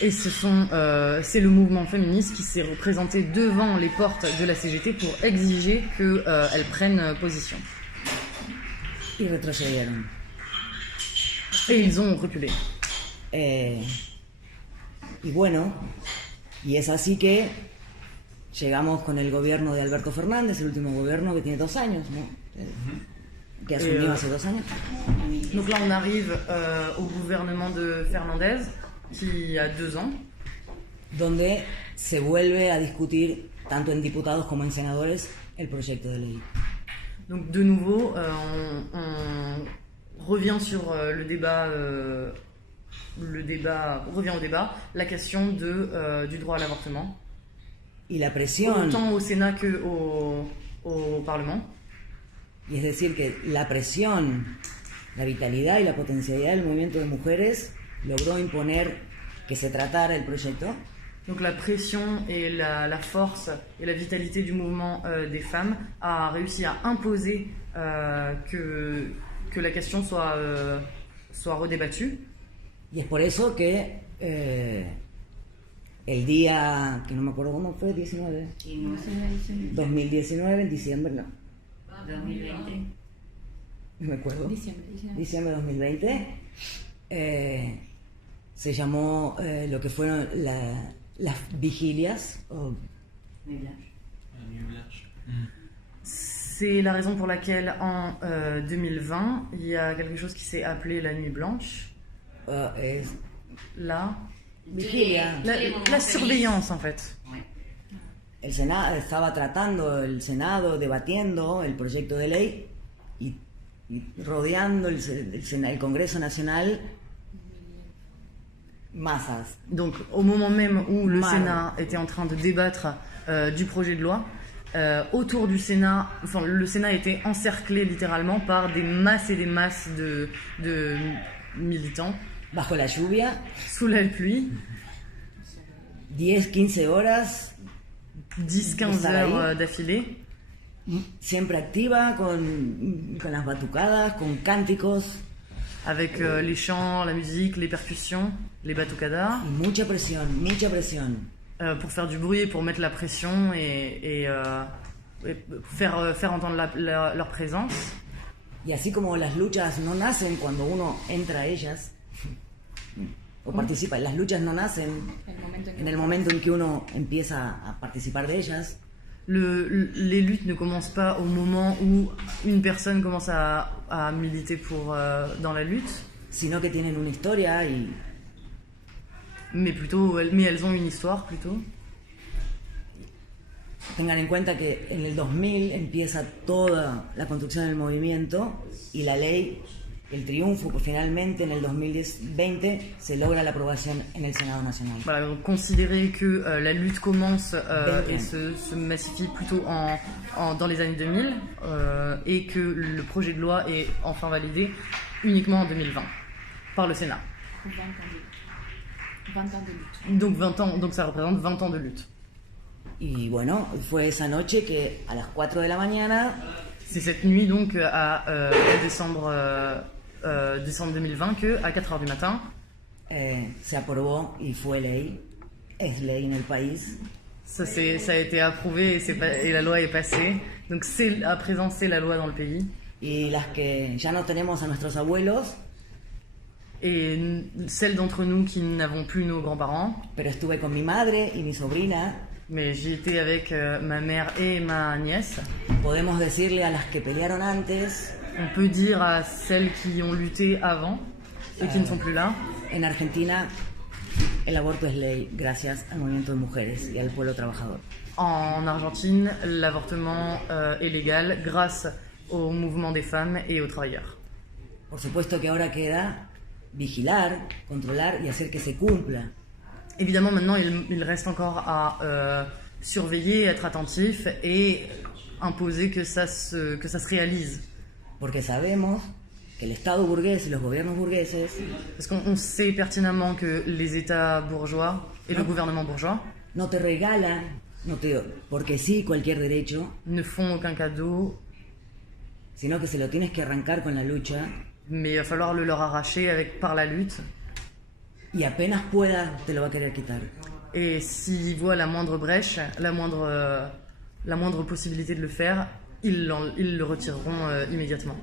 Et c'est le mouvement féministe qui s'est représenté devant les portes de la CGT pour exiger qu'elle prenne position. Y retrocedieron. Et ils ont reculé. Y bueno, y es así que llegamos con el gobierno de Alberto Fernández, el último gobierno que tiene 2 años, ¿no? Que asumió hace 2 años. Donc là, on arrive au gouvernement de Fernandez, qui a 2 ans, Donde se vuelve a discutir, tanto en diputados como en senadores, el proyecto de ley. Donc de nouveau, on revient sur le débat, revient au débat, la question du droit à l'avortement, Y la presión, autant au Sénat qu'au Parlement. Y es decir, que la presión, la vitalidad y la potencialidad del movimiento de mujeres logró imponer que se tratara el proyecto. Donc la pression et la force et la vitalité du mouvement des femmes a réussi à imposer que la question soit redébattue. Y es por eso que el día, que no me acuerdo cómo fue, 19, 2019, en diciembre, no. 2020. No me acuerdo. Diciembre. 2020, se llamó lo que fueron las vigilias. C'est la raison pour laquelle en 2020, il y a quelque chose qui s'est appelé la Nuit Blanche. Vigilia. La surveillance, en fait. El Senado estaba tratando, el Senado debatiendo el proyecto de ley y rodeando el Congreso Nacional masas. Donc, au moment même où le Mal. Sénat était en train de débattre du projet de loi, autour du Sénat, enfin, le Sénat était encerclé littéralement par des masses et des masses de militants, Bajo la lluvia, sous la pluie, 10-15 horas, 10-15 Estar ahí. heures d'affilée, siempre activa, con las batucadas, con cánticos avec les chants, la musique, les percussions, les batucadas, y mucha presión. pour faire du bruit, pour mettre la pression et faire entendre leur présence. Y así como las luchas no nacen cuando uno entra a ellas, o participa, las luchas no nacen en el momento en que uno empieza a participar de ellas, Les luttes ne commencent pas au moment où une personne commence à militer dans la lutte, sino que tienen una historia y mais elles ont une histoire plutôt. tengan en cuenta que en el 2000 empieza toda la construcción del movimiento y la ley, el triunfo, que finalmente en el 2020 se logra la aprobación en el Senado Nacional. Voilà, donc considérer que la lutte commence et se massifie plutôt dans les années 2000 et que le projet de loi est enfin validé uniquement en 2020 par le Sénat. 20 ans de lutte. Donc 20 ans, donc ça représente 20 ans de lutte. Y bueno, fue esa noche que a las 4 de la mañana C'est cette nuit donc à décembre 2020 que à 4h du matin, se aprobó y fue ley, es ley en el país. ça a été approuvé et la loi est passée. Donc à présent c'est la loi dans le pays. Y las que ya no tenemos a nuestros abuelos, Et celles d'entre nous qui n'avons plus nos grands-parents, pero estuve con mi madre y mi sobrina, mais j'y étais avec ma mère et ma nièce. podemos decirle a las que pelearon antes, On peut dire à celles qui ont lutté avant et qui ne sont plus là, en Argentina el aborto es ley gracias al movimiento de mujeres y al pueblo trabajador. en Argentine, l'avortement est légal grâce au mouvement des femmes et aux travailleurs. Por supuesto que ahora queda vigilar, controlar y hacer que se cumpla. Évidemment, maintenant, il reste encore à surveiller, être attentif et imposer que ça se réalise. Porque sabemos que el Estado burgués y los gobiernos burgueses Parce qu'on sait pertinemment que les États bourgeois et le gouvernement bourgeois no te regalan, porque sí, cualquier derecho, ne font aucun cadeau, sino que se lo tienes que arrancar con la lucha mais il va falloir le leur arracher par la lutte. y apenas pueda te lo va a querer quitar. Et s'ils voient la moindre brèche, la moindre possibilité de le faire, ils le retireront immédiatement.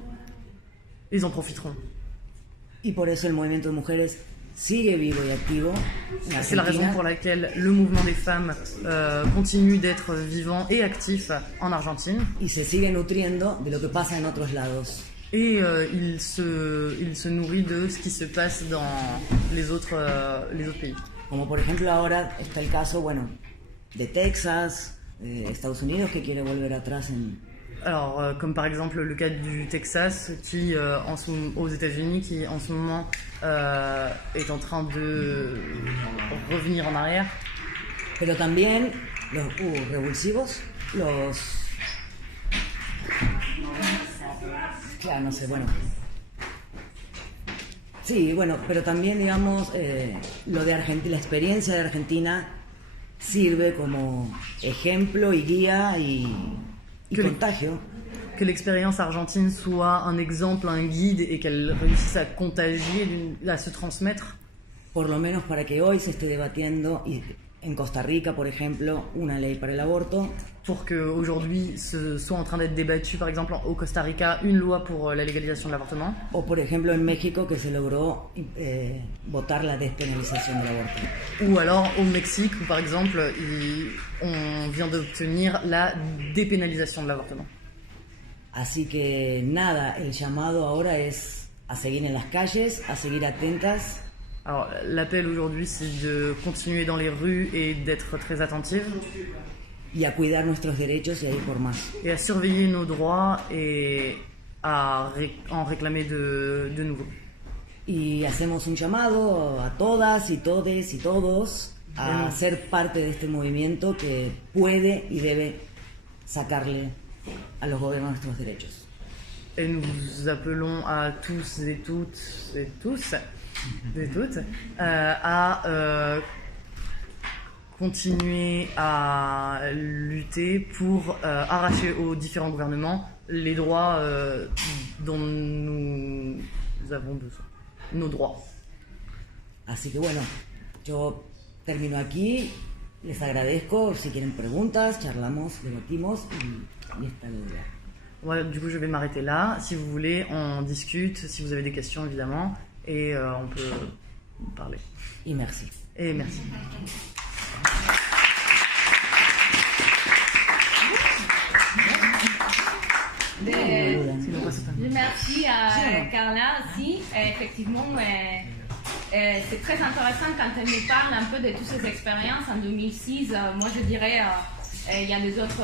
Ils en profiteront. Y por eso el movimiento de mujeres sigue vivo y activo en C'est la raison Argentina, pour laquelle le mouvement des femmes continue d'être vivant et actif en Argentine. y se sigue nutriendo de lo que pasa en otros lados. Et il se nourrit de ce qui se passe dans les autres pays. Como por ejemplo ahora está el caso, bueno, de Texas, de Estados Unidos, que quiere volver atrás en... Alors, comme par exemple le cas du Texas, aux États-Unis, qui en ce moment est en train de revenir en arrière. Pero también los revulsivos, Claro, no sé, bueno. Sí, bueno, pero también, digamos, lo de Argentina, la experiencia de Argentina sirve como ejemplo y guía y contagio. Que l'expérience argentine soit un exemple, un guide et qu'elle réussisse à contagier, à se transmettre. Por lo menos para que hoy se esté debatiendo en Costa Rica, por ejemplo, una ley para el aborto. Pour qu'aujourd'hui se soit en train d'être débattu, par exemple au Costa Rica, une loi pour la légalisation de l'avortement. O por ejemplo en México que se logró votar la despenalización del aborto. Ou alors au Mexique où par exemple on vient d'obtenir la dépénalisation de l'avortement. Así que nada, el llamado ahora es a seguir en las calles, a seguir atentas. Alors l'appel aujourd'hui c'est de continuer dans les rues et d'être très attentive. Y a cuidar nuestros derechos y a ir por más. Et à surveiller nos droits et à en réclamer de nouveau. Y hacemos un llamado a todas y todes y todos a ser parte de este movimiento que puede y debe sacarle a los gobiernos nuestros derechos. Et nous appelons à tous et toutes et tous et toutes à continuer à lutter pour arracher aux différents gouvernements les droits dont nous avons besoin, nos droits. Así que bueno, yo termino aquí, les agradezco, si quieren preguntas, charlamos, debatimos y esta lo dirá. Voilà, du coup je vais m'arrêter là, si vous voulez on discute, si vous avez des questions évidemment, et on peut parler. Y merci. Et merci. Je remercie Carla aussi. Effectivement, c'est très intéressant quand elle nous parle un peu de toutes ces expériences en 2006. Moi, je dirais, il y a des autres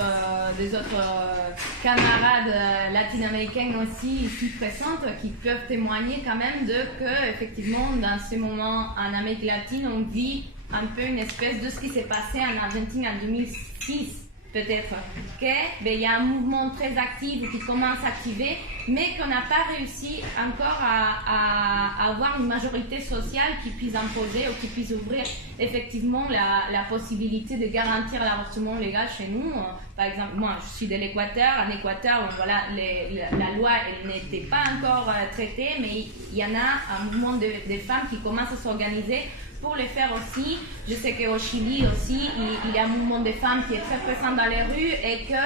camarades latino-américains aussi ici présentes qui peuvent témoigner quand même de que, effectivement, dans ce moment en Amérique latine, on vit un peu une espèce de ce qui s'est passé en Argentine en 2006. Peut-être qu'il y a un mouvement très actif qui commence à activer, mais qu'on n'a pas réussi encore à avoir une majorité sociale qui puisse imposer ou qui puisse ouvrir effectivement la possibilité de garantir l'avortement légal chez nous. Par exemple, moi je suis de l'Équateur. En Équateur, voilà, la loi elle n'était pas encore traitée, mais il y en a un mouvement de femmes qui commencent à s'organiser pour le faire aussi. Je sais qu'au Chili aussi, il y a un mouvement de femmes qui est très présent dans les rues et que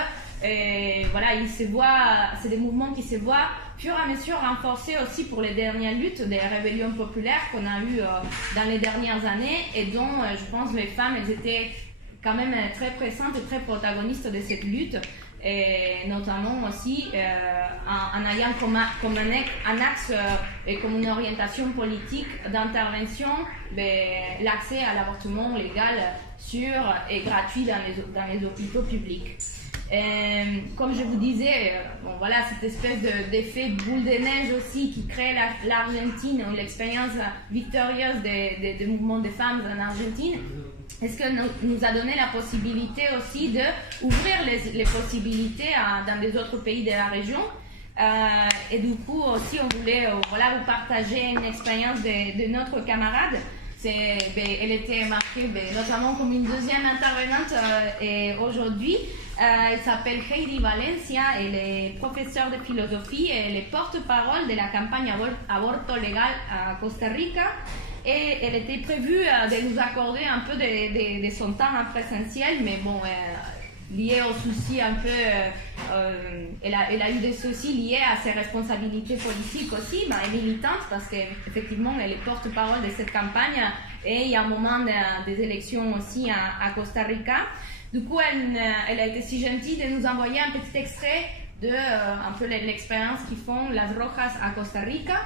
voilà, c'est des mouvements qui se voient fur et à mesure renforcés aussi pour les dernières luttes des rébellions populaires qu'on a eues dans les dernières années et dont je pense les femmes elles étaient quand même très présentes et très protagonistes de cette lutte. Et notamment aussi en ayant comme un axe et comme une orientation politique d'intervention l'accès à l'avortement légal sûr et gratuit dans les hôpitaux publics. Comme je vous disais, bon, voilà, cette espèce d'effet boule de neige aussi qui crée l'Argentine, l'expérience victorieuse des mouvements de femmes en Argentine, est-ce que nous a donné la possibilité aussi d'ouvrir les possibilités dans les autres pays de la région. Et du coup aussi on voulait voilà, vous partager une expérience de notre camarade. Elle était marquée notamment comme une deuxième intervenante et aujourd'hui. Elle s'appelle Heidi Valencia, elle est professeure de philosophie et elle est porte-parole de la campagne Aborto Legal à Costa Rica. Et elle était prévue de nous accorder un peu de son temps en présentiel, mais bon, lié aux soucis un peu, elle a eu des soucis liés à ses responsabilités politiques aussi, et militantes, parce qu'effectivement, elle est porte-parole de cette campagne, et il y a un moment des élections aussi à Costa Rica. Du coup, elle a été si gentille de nous envoyer un petit extrait de un peu l'expérience qu'ils font Las Rojas à Costa Rica.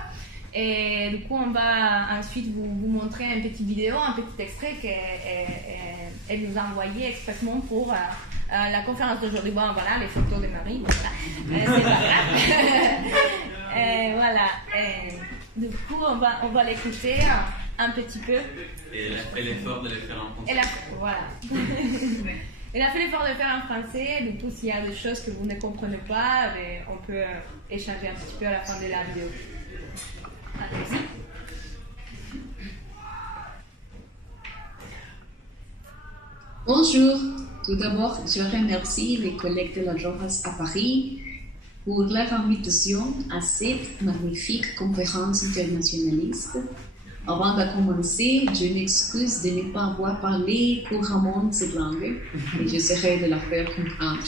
Et du coup, on va ensuite vous montrer une petite vidéo, un petit extrait qu'elle nous a envoyé expressément pour la conférence d'aujourd'hui. Bon, voilà, les photos de Marie, voilà. C'est pas grave. Voilà. Du coup, on va l'écouter un petit peu. Et elle a fait l'effort de les faire en concert. Voilà. Elle a fait l'effort de le faire en français, du coup s'il y a des choses que vous ne comprenez pas, on peut échanger un petit peu à la fin de la vidéo. Allez-y. Bonjour. Tout d'abord, je remercie les collègues de la Rojas à Paris pour leur invitation à cette magnifique conférence internationaliste. Avant de commencer, je m'excuse de ne pas avoir parlé couramment cette langue et j'essaierai de la faire comprendre.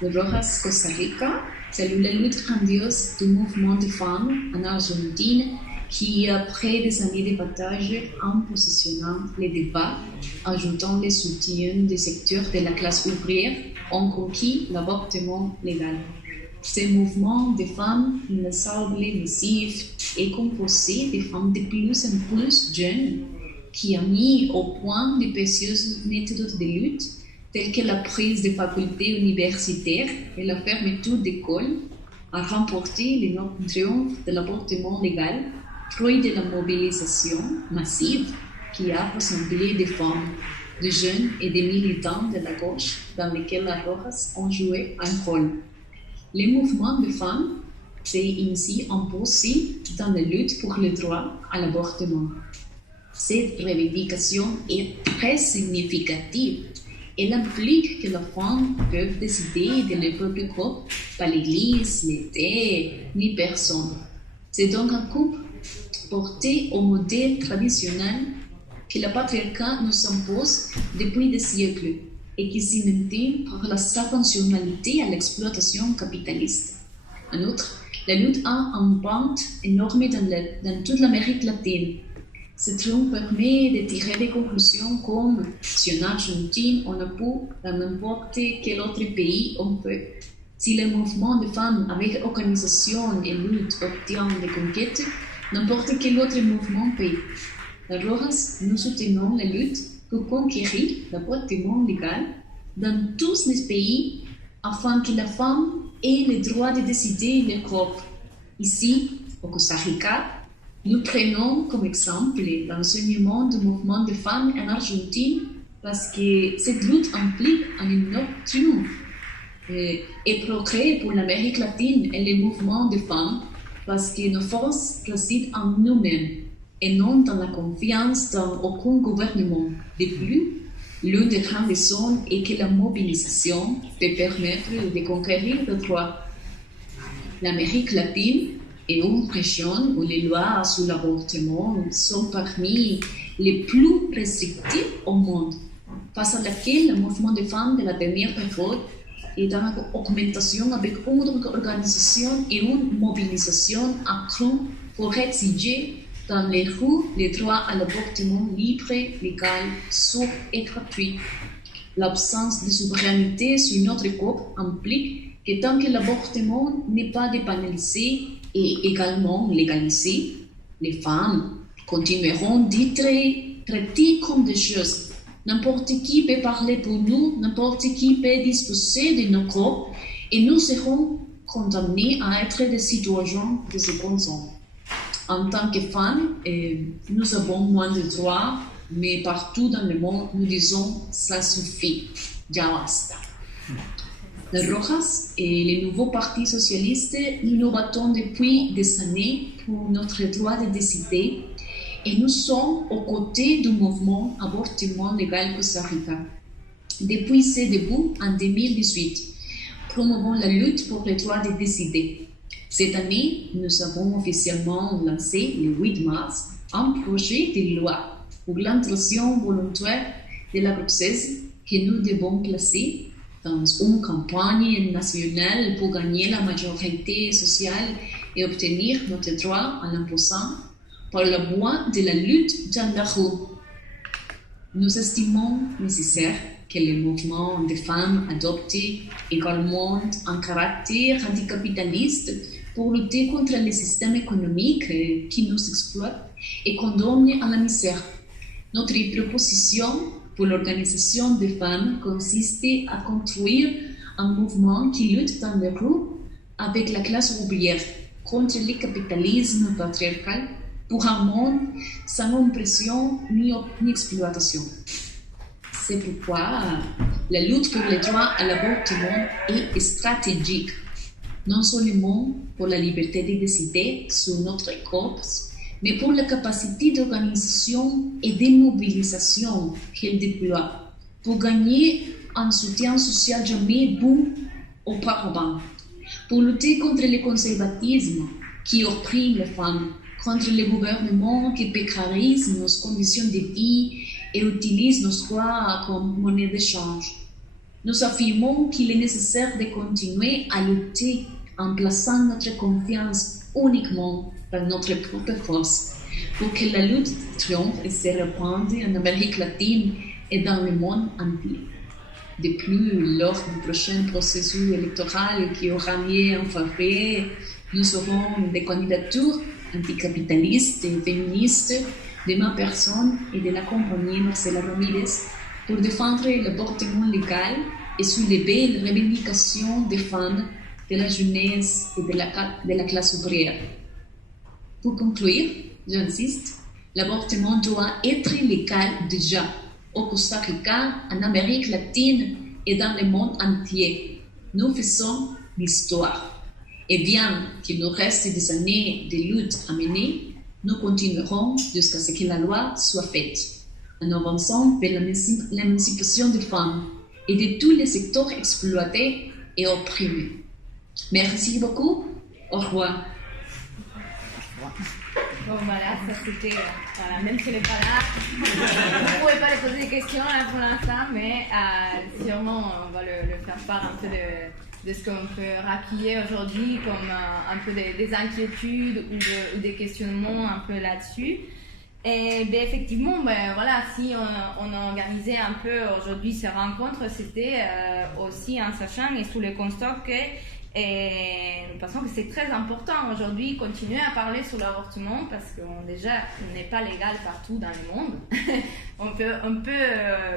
Le Rojas Costa Rica salue la lutte grandiose du mouvement de femmes en Argentine qui, après des années de bataille en positionnant les débats, ajoutant le soutien des secteurs de la classe ouvrière, ont conquis l'avortement légal. Ce mouvement de femmes inlassable, massif, est composé de femmes de plus en plus jeunes qui ont mis au point de précieuses méthodes de lutte telles que la prise de facultés universitaires et la fermeture d'écoles, a remporté l'énorme triomphe de l'avortement légal, fruit de la mobilisation massive qui a rassemblé des femmes, de jeunes et des militants de la gauche dans lesquels la Rojas ont joué un rôle. Le mouvement de femmes s'est ainsi imposé dans la lutte pour le droit à l'avortement. Cette revendication est très significative. Elle implique que les femmes peuvent décider de leur propre corps, pas l'Église, l'État, ni personne. C'est donc un couple porté au modèle traditionnel que le patriarcat nous impose depuis des siècles et qui s'y maintient par la subventionnalité à l'exploitation capitaliste. En outre, la lutte a un pente énorme dans toute l'Amérique latine. Ce triomphe permet de tirer des conclusions comme si en Argentine on a pu, dans n'importe quel autre pays on peut. Si le mouvement de femmes avec organisation et lutte obtient des conquêtes, n'importe quel autre mouvement peut. La Rojas, nous soutenons la lutte pour conquérir l'avortement légal dans tous les pays afin que la femme ait le droit de décider de leur corps. Ici, au Costa Rica, nous prenons comme exemple l'enseignement du mouvement de femmes en Argentine parce que cette lutte implique un énorme triomphe et progrès pour l'Amérique latine et les mouvements de femmes parce que nos forces résident en nous-mêmes et non dans la confiance dans aucun gouvernement. De plus, l'une des grandes raisons est que la mobilisation peut permettre de conquérir le droit. L'Amérique latine est une région où les lois sur l'avortement sont parmi les plus restrictives au monde, face à laquelle le mouvement des femmes de la dernière période est en augmentation avec une organisation et une mobilisation accrue pour exiger dans les rues les droits à l'avortement libre, légal, sûr et gratuit. L'absence de souveraineté sur notre corps implique que tant que l'avortement n'est pas dépénalisé et également légalisé, les femmes continueront d'être traitées comme des choses. N'importe qui peut parler pour nous, n'importe qui peut disposer de nos corps et nous serons condamnés à être des citoyens de seconde zone. En tant que femmes, nous avons moins de droits, mais partout dans le monde, nous disons ça suffit, ya basta. Les Rojas et les nouveaux partis socialistes, nous nous battons depuis des années pour notre droit de décider et nous sommes aux côtés du mouvement avortement légal Costa Rica. Depuis ses débuts en 2018, promouvons la lutte pour le droit de décider. Cette année, nous avons officiellement lancé le 8 mars un projet de loi pour l'interruption volontaire de la grossesse que nous devons placer dans une campagne nationale pour gagner la majorité sociale et obtenir notre droit en l'imposant par la voie de la lutte dans la rue. Nous estimons nécessaire que le mouvement des femmes adopte également un caractère anticapitaliste pour lutter contre le système économique qui nous exploite et condamne à la misère. Notre proposition pour l'organisation des femmes consiste à construire un mouvement qui lutte dans les rues avec la classe ouvrière contre le capitalisme patriarcal pour un monde sans oppression ni exploitation. C'est pourquoi la lutte pour les droits à l'avortement est stratégique, non seulement pour la liberté de décider sur notre corps, mais pour la capacité d'organisation et de mobilisation qu'elle déploie, pour gagner un soutien social jamais vu auparavant, pour lutter contre le conservatisme qui opprime les femmes, contre le gouvernement qui précarise nos conditions de vie et utilise nos droits comme monnaie d'échange. Nous affirmons qu'il est nécessaire de continuer à lutter en plaçant notre confiance uniquement dans notre propre force, pour que la lutte triomphe et se répande en Amérique latine et dans le monde entier. De plus, lors du prochain processus électoral qui aura lieu en février, nous aurons des candidatures anticapitalistes et féministes de ma personne et de la compagnie Marcela Ramirez pour défendre l'avortement légal et soulever les revendications des femmes, de la jeunesse et de la classe ouvrière. Pour conclure, j'insiste, l'avortement doit être légal déjà au Costa Rica, en Amérique latine et dans le monde entier. Nous faisons l'histoire. Et bien qu'il nous reste des années de lutte à mener, nous continuerons jusqu'à ce que la loi soit faite, en avançant vers l'émancipation des femmes et de tous les secteurs exploités et opprimés. Merci beaucoup. Au revoir. Bon voilà, ça c'était, voilà, même si elle n'est pas là, vous ne pouvez pas lui poser des questions là pour l'instant, mais sûrement on va le faire part un peu de ce qu'on peut rappuyer aujourd'hui comme un peu des inquiétudes ou des questionnements un peu là-dessus. Et ben, effectivement, voilà, si on a organisé un peu aujourd'hui ces rencontres, c'était aussi en sachant et sous le constat que nous pensons que c'est très important aujourd'hui continuer à parler sur l'avortement parce que déjà il n'est pas légal partout dans le monde. on peut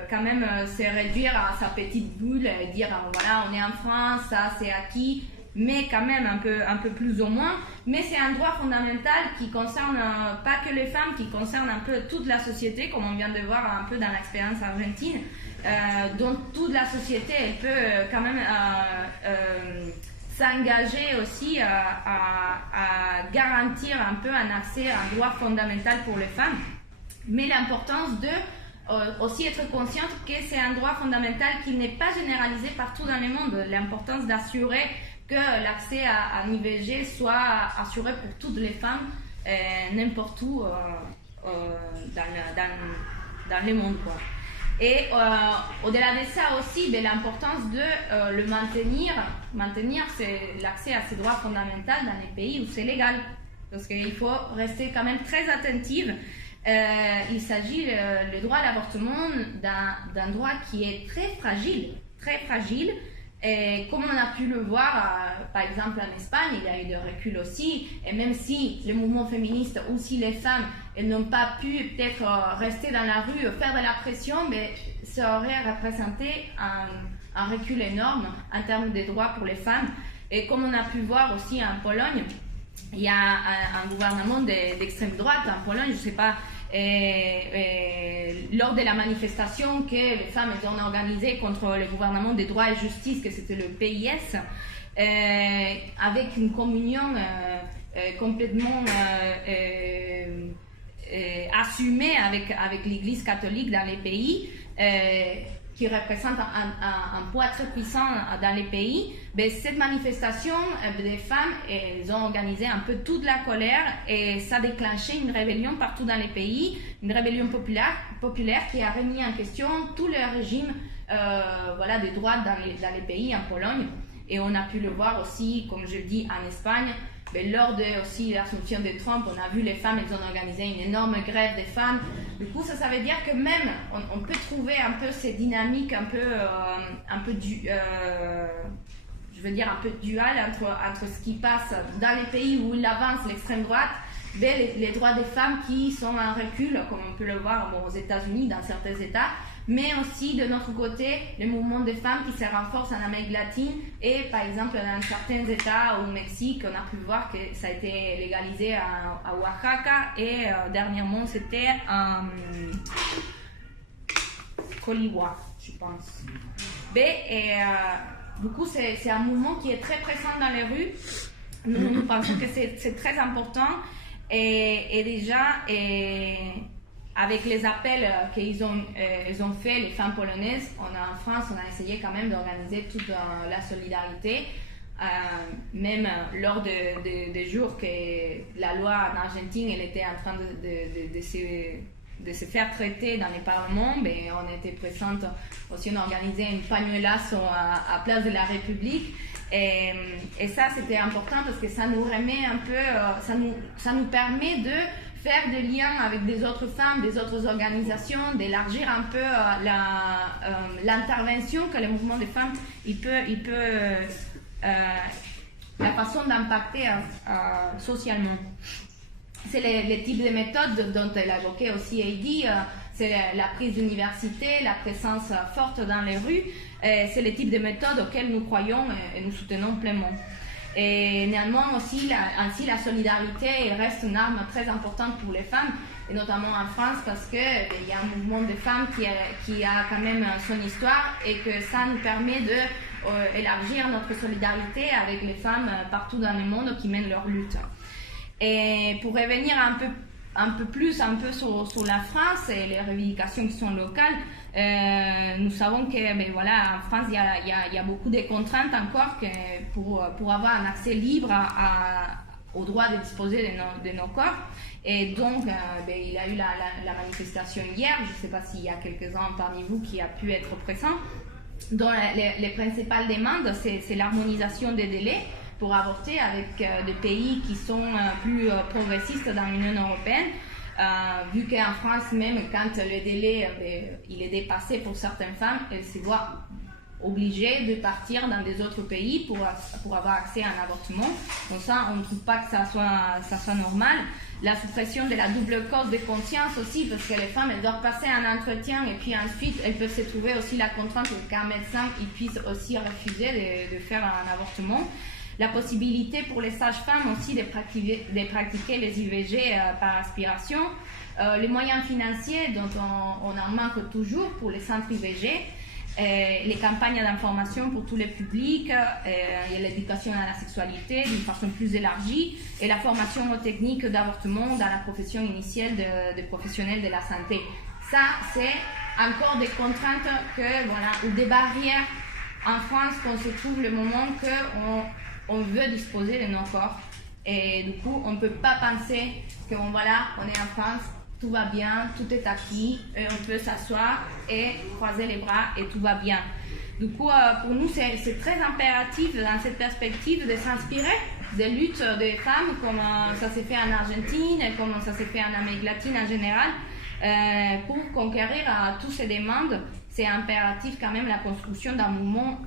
quand même se réduire à sa petite bulle et dire voilà, on est en France, ça c'est acquis, mais quand même un peu plus ou moins. Mais c'est un droit fondamental qui concerne pas que les femmes, qui concerne un peu toute la société, comme on vient de voir un peu dans l'expérience argentine, dont toute la société elle peut quand même s'engager aussi à garantir un peu un accès à un droit fondamental pour les femmes. Mais l'importance de aussi être consciente que c'est un droit fondamental qui n'est pas généralisé partout dans le monde. L'importance d'assurer que l'accès à un IVG soit assuré pour toutes les femmes n'importe où dans le monde, quoi. Et au-delà de ça aussi, l'importance de le maintenir c'est l'accès à ces droits fondamentaux dans les pays où c'est légal. Parce qu'il faut rester quand même très attentive. Il s'agit le droit à l'avortement d'un droit qui est très fragile. Et comme on a pu le voir, par exemple en Espagne, il y a eu des reculs aussi. Et même si le mouvement féministe ou si les femmes elles n'ont pas pu peut-être rester dans la rue, faire de la pression, mais ça aurait représenté un recul énorme en termes de droits pour les femmes. Et comme on a pu voir aussi en Pologne, il y a un gouvernement d'extrême droite en Pologne, je ne sais pas, lors de la manifestation que les femmes elles ont organisée contre le gouvernement des droits et justice, que c'était le PIS, avec une communion complètement assumée avec l'Église catholique dans les pays, qui représente un poids très puissant dans les pays. Cette manifestation des femmes, elles ont organisé un peu toute la colère et ça a déclenché une rébellion partout dans les pays, une rébellion populaire qui a remis en question tout le régime des droits dans les pays, en Pologne. Et on a pu le voir aussi, comme je le dis, en Espagne. Lors de aussi l'assomption de Trump, on a vu les femmes, elles ont organisé une énorme grève des femmes. Du coup, ça veut dire que même on peut trouver un peu ces dynamiques un peu duales entre ce qui passe dans les pays où il avance l'extrême droite, les droits des femmes qui sont en recul, comme on peut le voir aux États-Unis, dans certains États, mais aussi de notre côté, le mouvement des femmes qui se renforce en Amérique latine et par exemple dans certains États au Mexique, on a pu voir que ça a été légalisé à Oaxaca et dernièrement c'était à Colihua, je pense. Du coup, c'est un mouvement qui est très présent dans les rues. Nous pensons que c'est très important. Et déjà, avec les appels qu'ils ont fait, les femmes polonaises, en France, on a essayé quand même d'organiser toute la solidarité. Même lors des jours que la loi en Argentine elle était en train de se faire traiter dans les parlements, mais on était présente aussi, on a organisé une pañuelazo à Place de la République. Et ça, c'était important parce que ça nous remet un peu, ça nous permet de faire des liens avec des autres femmes, des autres organisations, d'élargir un peu l'intervention que le mouvement des femmes il peut la façon d'impacter socialement. C'est les types de méthodes dont elle a évoqué aussi Heidi, c'est la prise d'université, la présence forte dans les rues, c'est les types de méthodes auxquelles nous croyons et nous soutenons pleinement. Et néanmoins aussi, la solidarité elle reste une arme très importante pour les femmes, et notamment en France parce qu'il y a un mouvement de femmes qui a quand même son histoire et que ça nous permet d'élargir notre solidarité avec les femmes partout dans le monde qui mènent leur lutte. Et pour revenir un peu plus sur la France et les revendications qui sont locales, nous savons que en France il y a beaucoup de contraintes encore pour avoir un accès libre au droit de disposer de nos corps. Et donc il y a eu la manifestation hier, je ne sais pas s'il y a quelques-uns parmi vous qui a pu être présents, dont les principales demandes c'est l'harmonisation des délais pour avorter avec des pays qui sont plus progressistes dans l'Union européenne, vu qu'en France, même quand le délai il est dépassé pour certaines femmes, elles se voient obligées de partir dans des autres pays pour avoir accès à un avortement. Donc ça, on ne trouve pas que ça soit normal. La suppression de la double cause de conscience aussi, parce que les femmes, elles doivent passer un entretien et puis ensuite, elles peuvent se trouver aussi la contrainte qu'un médecin il puisse aussi refuser de faire un avortement. La possibilité pour les sages-femmes aussi de pratiquer les IVG par aspiration, les moyens financiers dont on en manque toujours pour les centres IVG, les campagnes d'information pour tous les publics, l'éducation à la sexualité d'une façon plus élargie et la formation aux techniques d'avortement dans la profession initiale des professionnels de la santé. Ça, c'est encore des contraintes ou des barrières en France qu'on se trouve le moment qu'on veut disposer de nos corps. Et du coup, on ne peut pas penser qu'on on est en France, tout va bien, tout est acquis, et on peut s'asseoir et croiser les bras et tout va bien. Du coup, pour nous, c'est très impératif dans cette perspective de s'inspirer des luttes des femmes, comme ça s'est fait en Argentine, comme ça s'est fait en Amérique latine en général, pour conquérir toutes ces demandes. C'est impératif quand même la construction d'un mouvement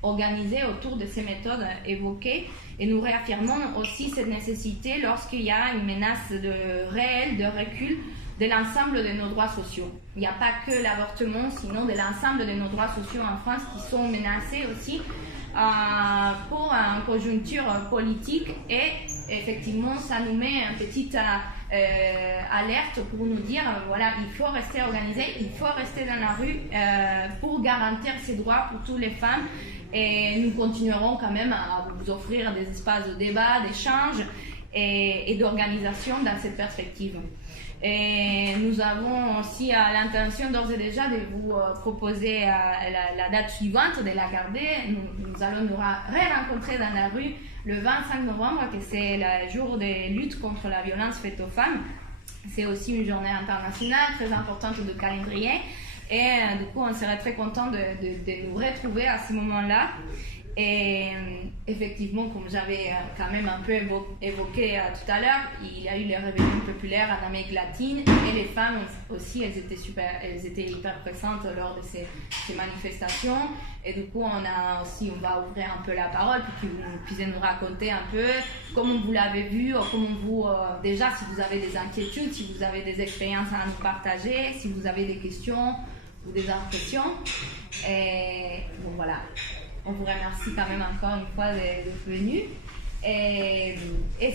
organisé autour de ces méthodes évoquées, et nous réaffirmons aussi cette nécessité lorsqu'il y a une menace réelle de recul de l'ensemble de nos droits sociaux. Il n'y a pas que l'avortement, sinon de l'ensemble de nos droits sociaux en France qui sont menacés aussi pour une conjoncture politique, et effectivement ça nous met une petite alerte pour nous dire il faut rester organisé, il faut rester dans la rue pour garantir ces droits pour toutes les femmes. Et nous continuerons quand même à vous offrir des espaces de débat, d'échange et d'organisation dans cette perspective. Et nous avons aussi l'intention d'ores et déjà de vous proposer la date suivante, de la garder. Nous allons nous rencontrer dans la rue le 25 novembre, que c'est le jour des luttes contre la violence faite aux femmes. C'est aussi une journée internationale très importante de calendrier. Et du coup, on serait très content de nous retrouver à ce moment-là. Et effectivement, comme j'avais quand même un peu évoqué tout à l'heure, il y a eu les rébellions populaires en Amérique latine, et les femmes aussi, elles étaient hyper présentes lors de ces manifestations. Et du coup, on va ouvrir un peu la parole pour que vous puissiez nous raconter un peu comment vous l'avez vu, déjà si vous avez des inquiétudes, si vous avez des expériences à nous partager, si vous avez des questions ou des impressions. Et bon, voilà. On vous remercie quand même encore une fois d'être venus. Et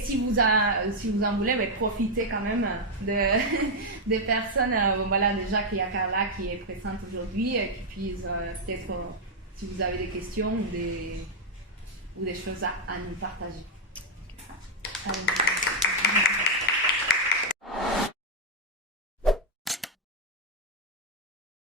si vous en voulez, profitez quand même des personnes, déjà qu'il y a Carla qui est présente aujourd'hui, qui puisse peut-être si vous avez des questions ou des choses à nous partager. Allez.